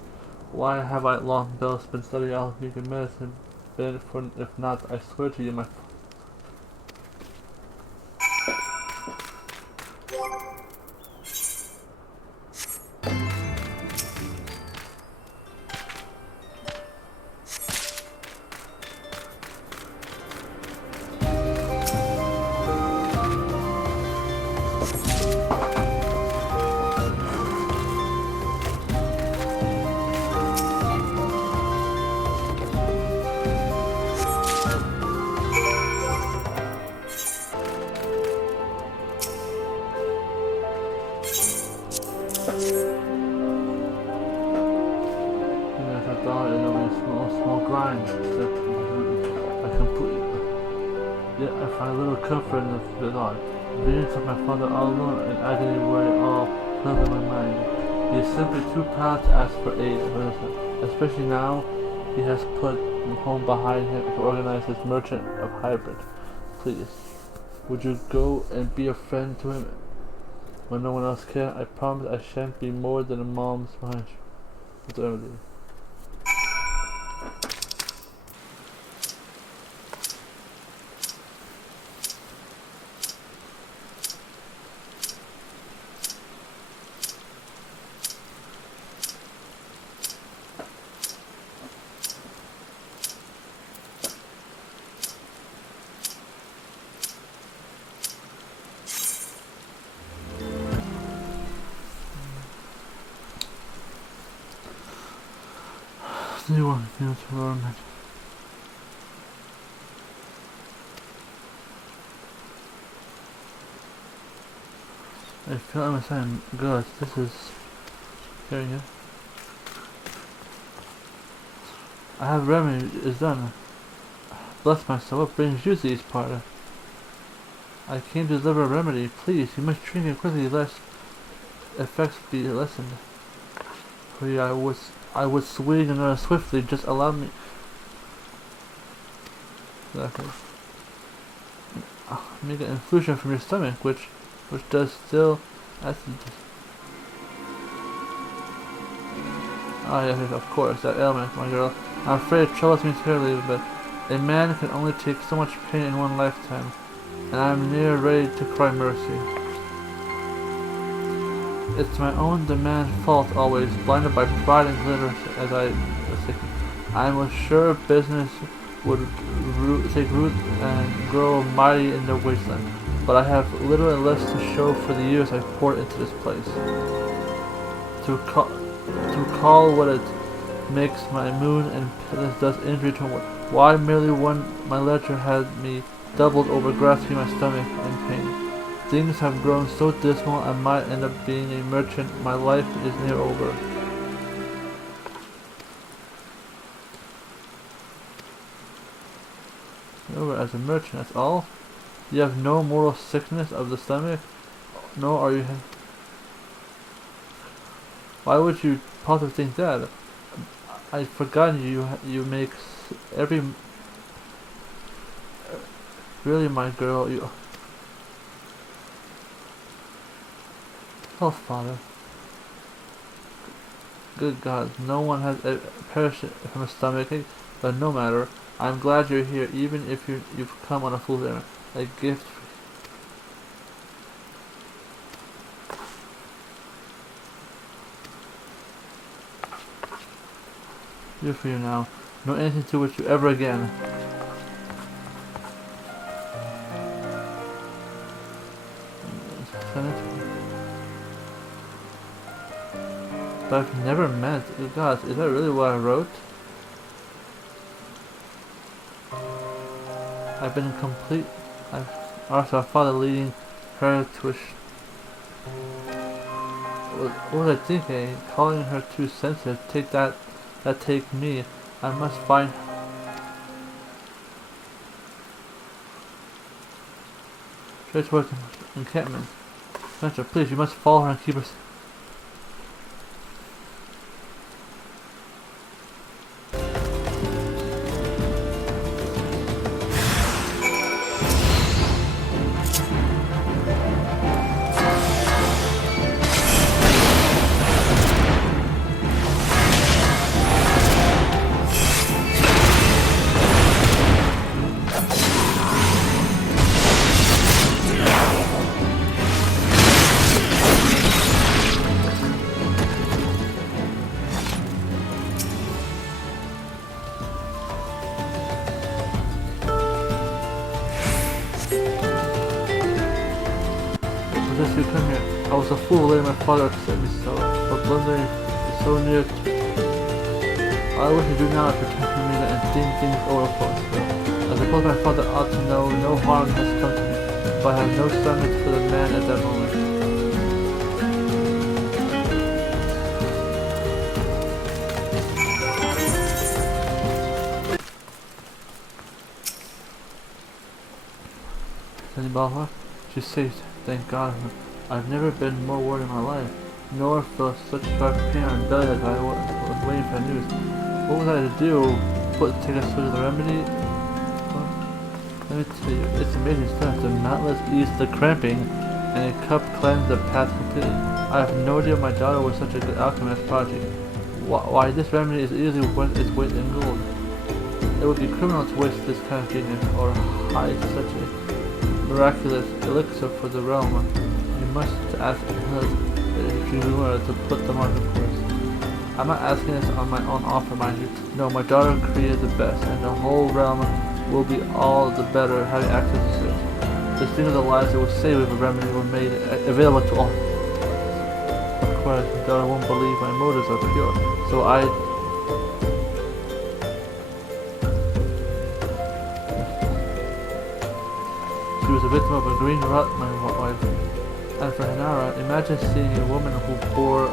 Why have I long bells been studying alchemical medicine? Been for if not, I swear to you, my small grind that I complete. Yet I find little comfort in the thought. Visions of my father all alone and agony worry all flood in my mind. He is simply too proud to ask for aid, especially now he has put home behind him to organize his merchant of hybrid. Please, would you go and be a friend to him when no one else can? I promise I shan't be more than a mom's behind you. With Emily. You want to learn it. I feel like I'm saying, good, this is... Here you go. I have remedy is done. Bless myself, what brings you to these parts? I came to deliver a remedy. Please, you must treat me quickly, lest effects be lessened. For I would swing another swiftly, just allow me. Exactly. Make an infusion from your stomach, which does still acid. Ah yes, of course, that ailment, my girl. I'm afraid it troubles me terribly, but a man can only take so much pain in one lifetime, and I'm near ready to cry mercy. It's my own demand fault always, blinded by pride and glitter as I was thinking. I was sure business would take root and grow mighty in the wasteland, but I have little and less to show for the years I've poured into this place. To call what it makes my moon and penance does injury to what? Why merely when my ledger had me doubled over grasping my stomach in pain. Things have grown so dismal I might end up being a merchant. My life is near over. Over as a merchant, that's all? You have no mortal sickness of the stomach? Nor are you... Why would you possibly think that? I'd forgotten you make every... Really, my girl, you... Oh, Father. Good God, no one has perished from a stomachache, but no matter. I'm glad you're here, even if you've come on a fool's errand. A gift. Here for you now. No anything to which you ever again. But I've never met. God, is that really what I wrote? I've been complete. I've also a father leading her to a. What was I thinking? Calling her too sensitive. Take that. That take me. I must find. Straight towards the encampment. Spencer, please, you must follow her and keep her. Come here. I was a fool letting my father upset me so, but blundering is so near to... All I wish to do now is protect from me and think things over for us. I suppose my father ought to know no harm has come to me, but I have no stomach for the man at that moment. Balha? She's safe, thank God. I've never been more worried in my life, nor felt such sharp pain on my belly as I was waiting for the news. What was I to do? Take us through the remedy? Well, let me tell you, it's amazing stuff. The mountless ease the cramping, and a cup cleanses the path completely. I have no idea my daughter was such a good alchemist prodigy. Why this remedy is easily worth its weight in gold. It would be criminal to waste this kind of genius, or hide such a miraculous elixir for the realm. You must ask her if you were to put them on the course. I'm not asking this on my own offer, mind you. No, my daughter created the best, and the whole realm will be all the better having access to it. Just think of the lives that would save if a remedy were made available to all. Of course, my daughter won't believe my motives are pure, so was a victim of a green rot, my wife. And for Hinara, imagine seeing a woman who bore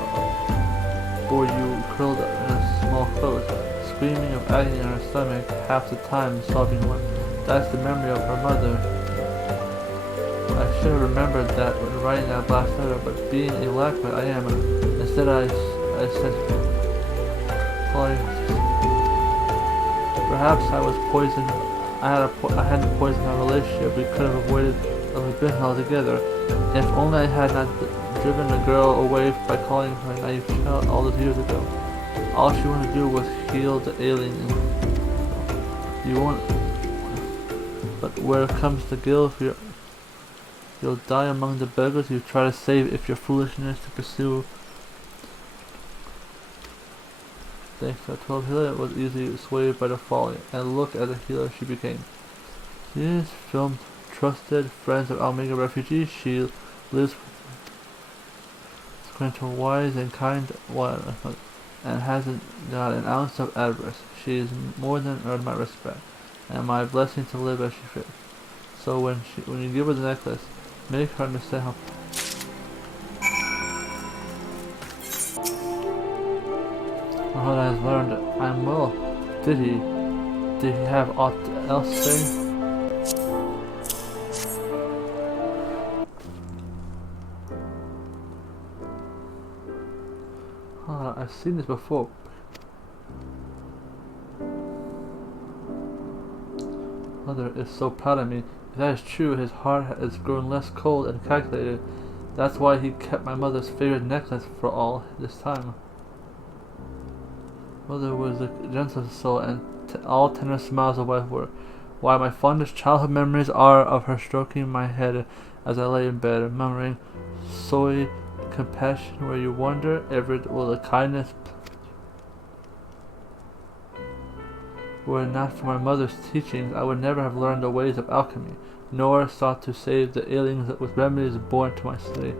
you curled in a small coat, screaming of agony in her stomach half the time, sobbing one. That's the memory of her mother. I should have remembered that when writing that last letter, but being a blackbird I am. Instead I said, perhaps I was poisoned. I hadn't poisoned our relationship. We could have avoided a business altogether. If only I had not driven the girl away by calling her a naive child all those years ago. All she wanted to do was heal the alien. You won't. But where comes the guilt? You'll die among the beggars you try to save if your foolishness to pursue. Thanks to 12 healer was easily swayed by the folly, and look at the healer she became. She is filmed trusted friends of Omega refugees. She lives with wise and kind one, and hasn't got an ounce of avarice. She has more than earned my respect, and my blessing to live as she fits. So when you give her the necklace, make her understand how. What I have learned, I'm well. Did he have aught else to say? I've seen this before. Mother is so proud of me. If that is true, his heart has grown less cold and calculated. That's why he kept my mother's favorite necklace for all this time. Mother was the gentlest soul, and all tender smiles a wife were. Why, my fondest childhood memories are of her stroking my head as I lay in bed, murmuring, "Soy compassion where you wonder, ever will the kindness." Were it not for my mother's teachings, I would never have learned the ways of alchemy, nor sought to save the aliens with remedies born to my study.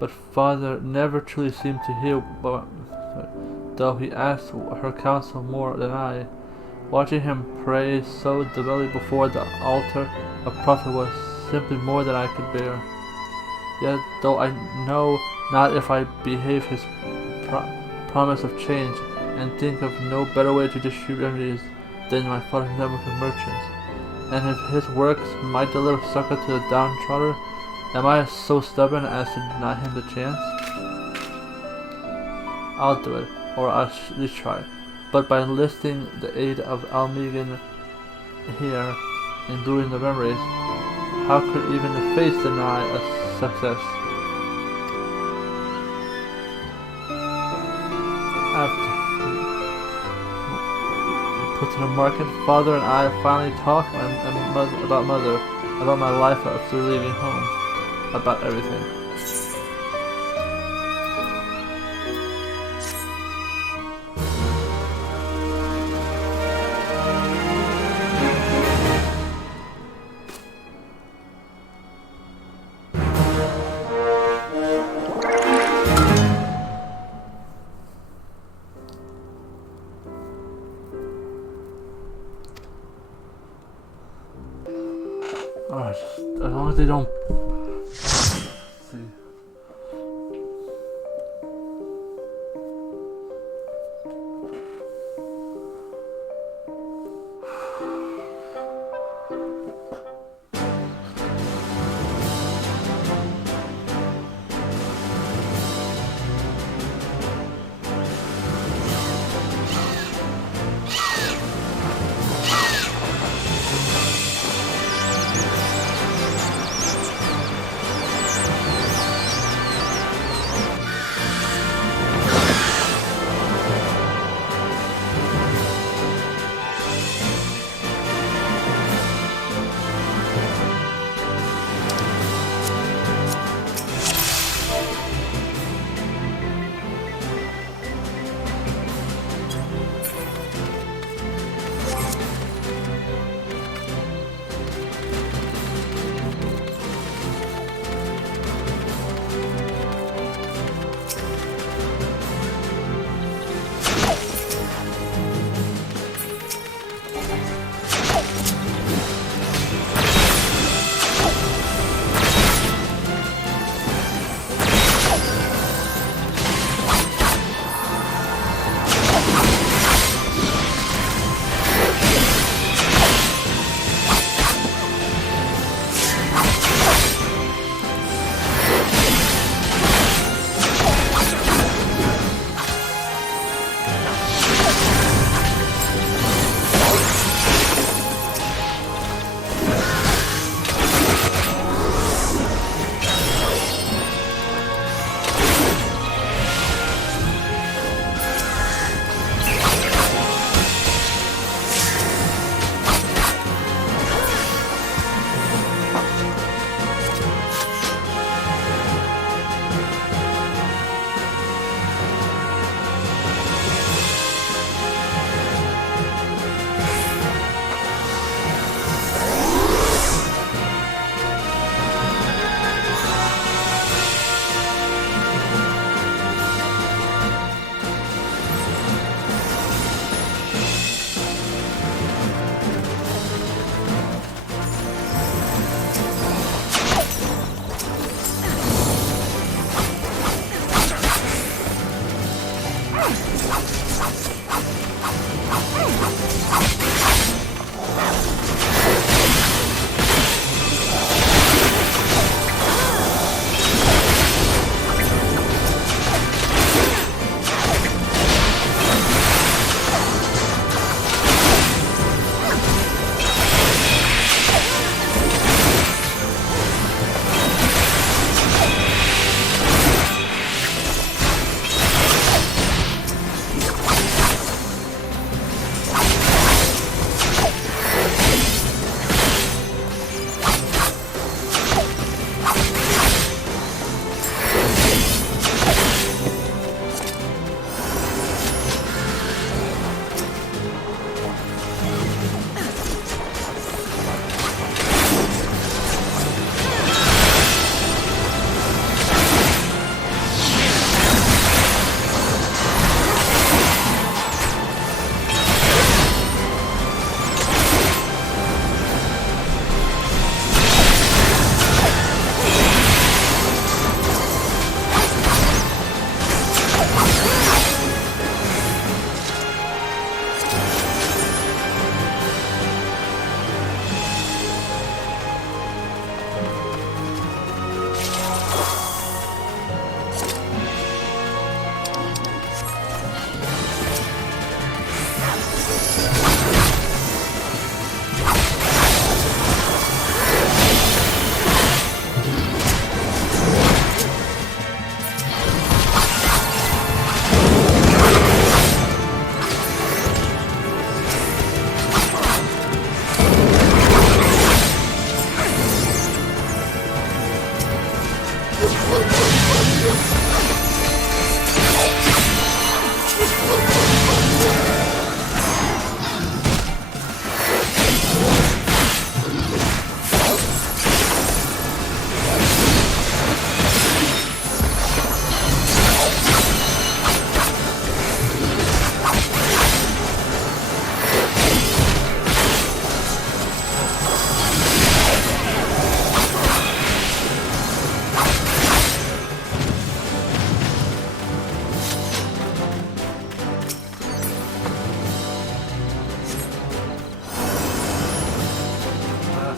But father never truly seemed to hear, though he asked her counsel more than I. Watching him pray so devoutly before the altar of prophet was simply more than I could bear. Yet, though I know not if I behave his promise of change, and think of no better way to distribute remedies than my father's network of merchants, and if his works might deliver succor to the downtrodden, am I so stubborn as to deny him the chance? I'll do it, or I'll at least try, but by enlisting the aid of Almegan here in brewing the memories, how could even the fates deny a success? After put to the market, father and I finally talked about my life after leaving home, about everything. As long as they don't see.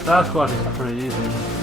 Sasquatch is pretty easy.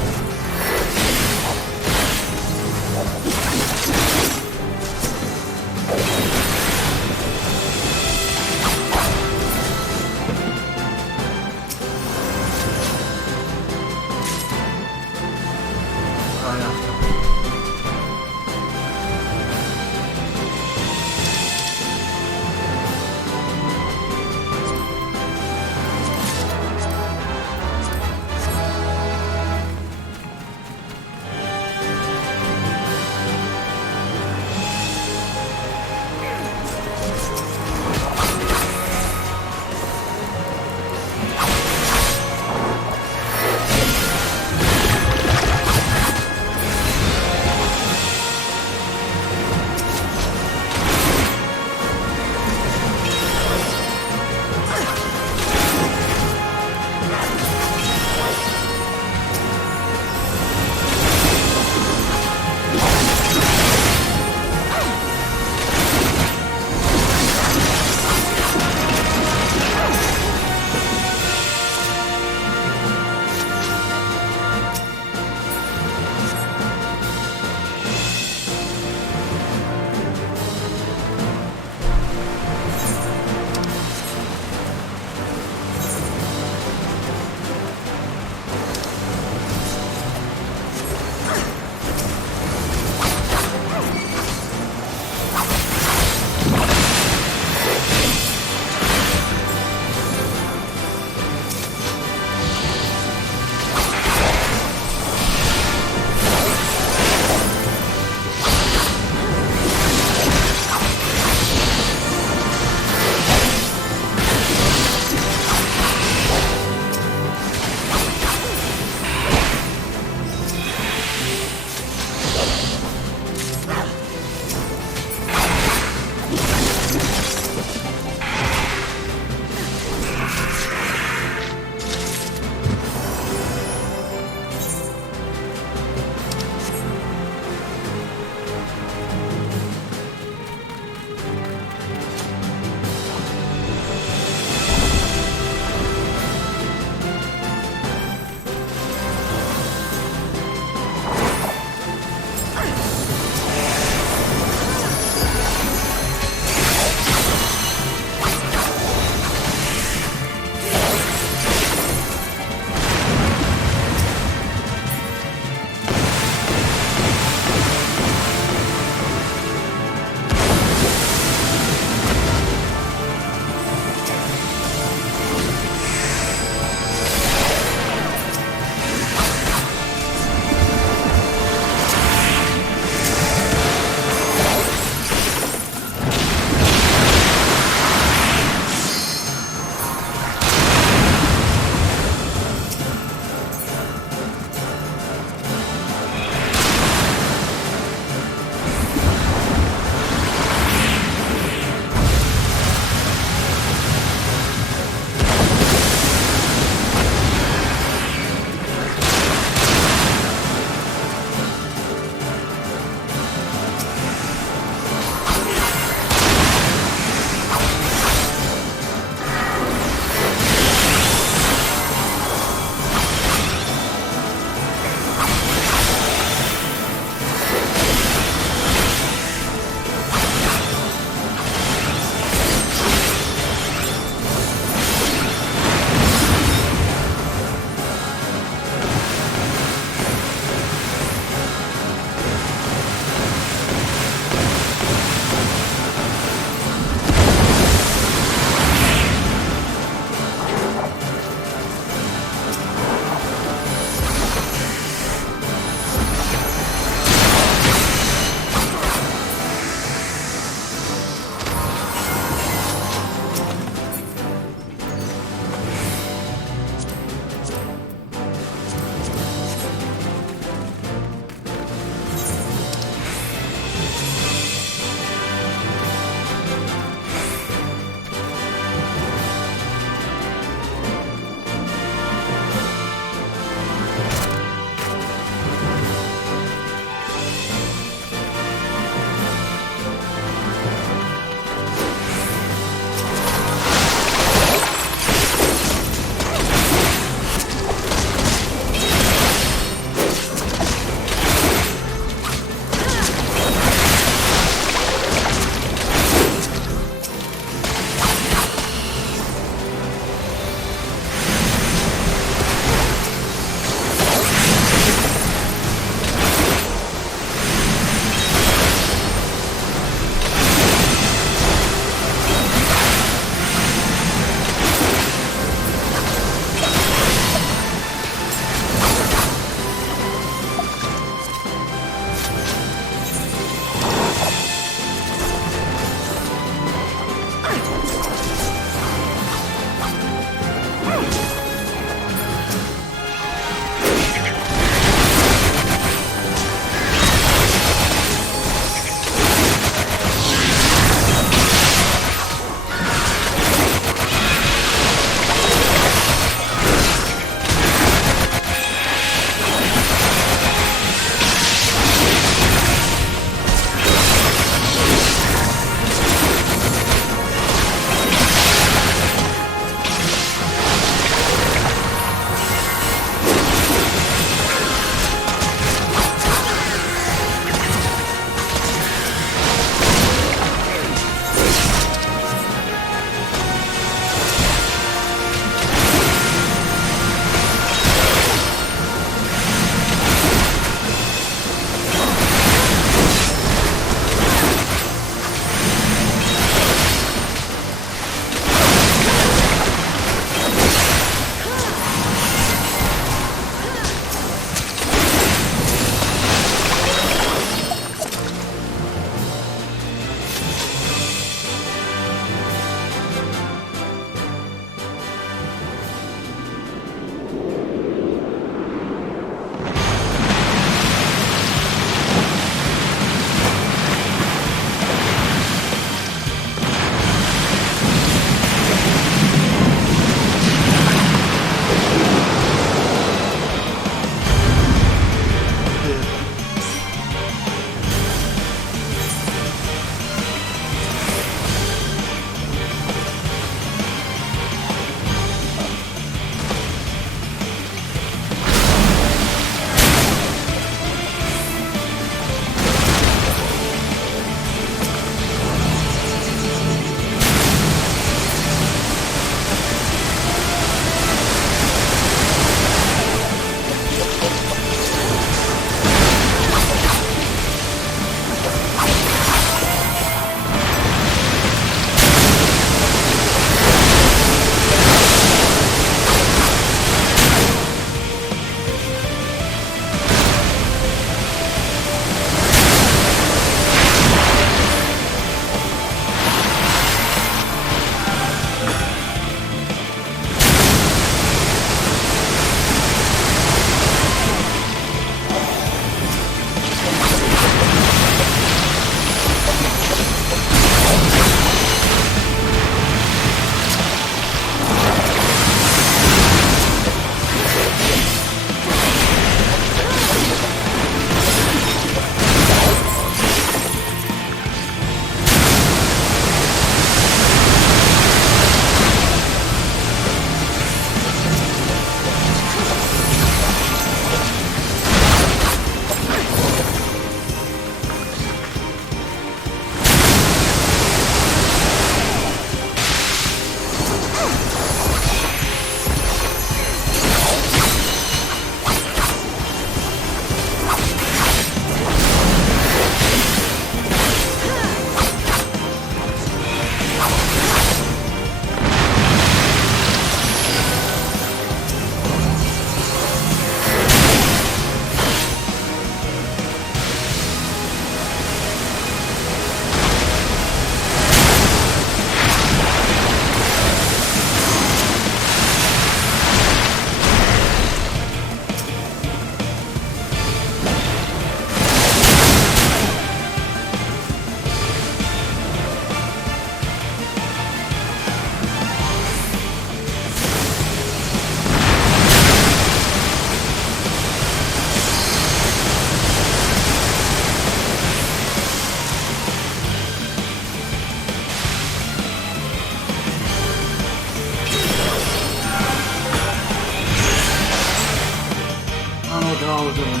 don't know what they're all doing.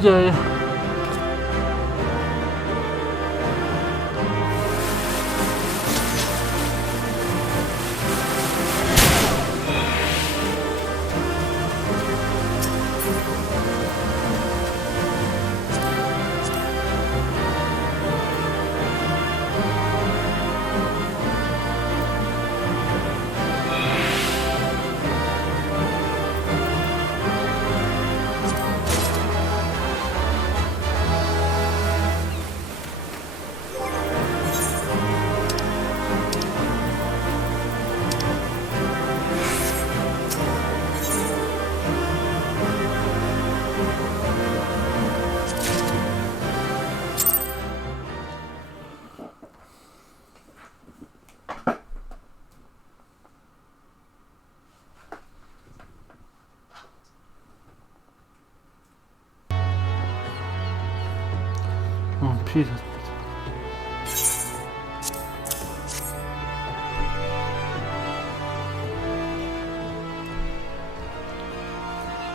Yay. Oh, Peter.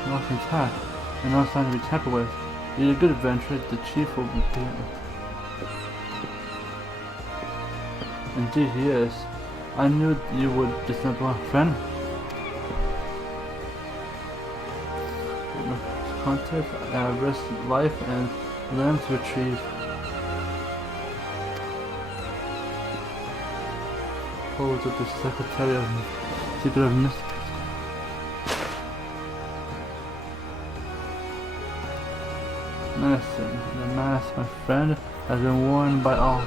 Nothing's intact, and no sign to be tampered with. You did a good adventure, the chief will be here. Indeed he is. I knew you would dissemble a friend. Contest, risk life and limb to retrieve. Holds of the Secretary of Secret of Mysteries. Medicine. The mask, my friend, has been worn by all.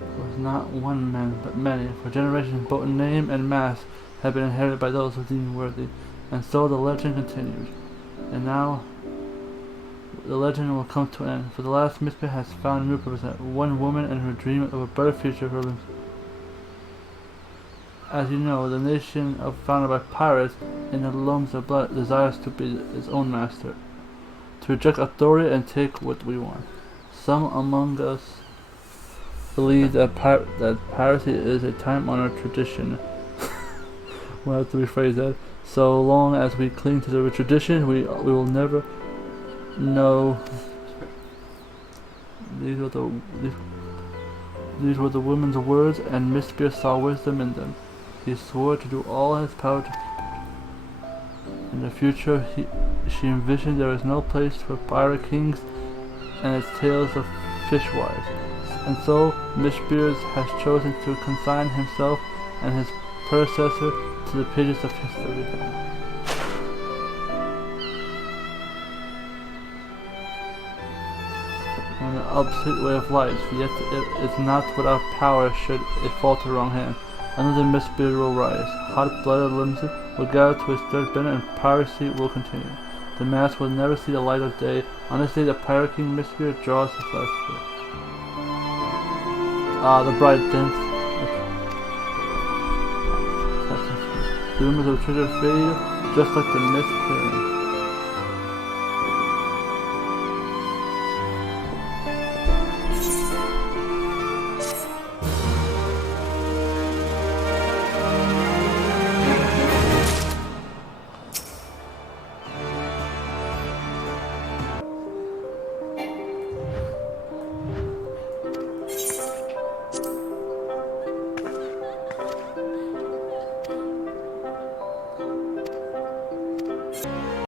It was not one man, but many. For generations, both name and mask have been inherited by those who deemed worthy. And so the legend continued. And now, the legend will come to an end, for the last misfit has found a new purpose, one woman and her dream of a better future for them. As you know, the nation founded by pirates in the lungs of blood desires to be its own master, to reject authority and take what we want. Some among us believe that piracy is a time-honored tradition. We'll have to rephrase that. So long as we cling to the tradition, we will never know. These were the woman's words, and Miss Spear saw wisdom in them. He swore to do all in his power in the future. She envisioned there is no place for pirate kings and its tales of fishwives. And so Miss Spears has chosen to consign himself and his predecessor to the pages of history. On the opposite way of life, yet it is not without power should it fall to the wrong hand. Another misspirit will rise. Hot-blooded limbs will gather to its third bend, and piracy will continue. The mask will never see the light of day. On this day, the pirate king misspirit draws his last breath. The bright dance. The rumors of treasure fade, just like the mist clearing.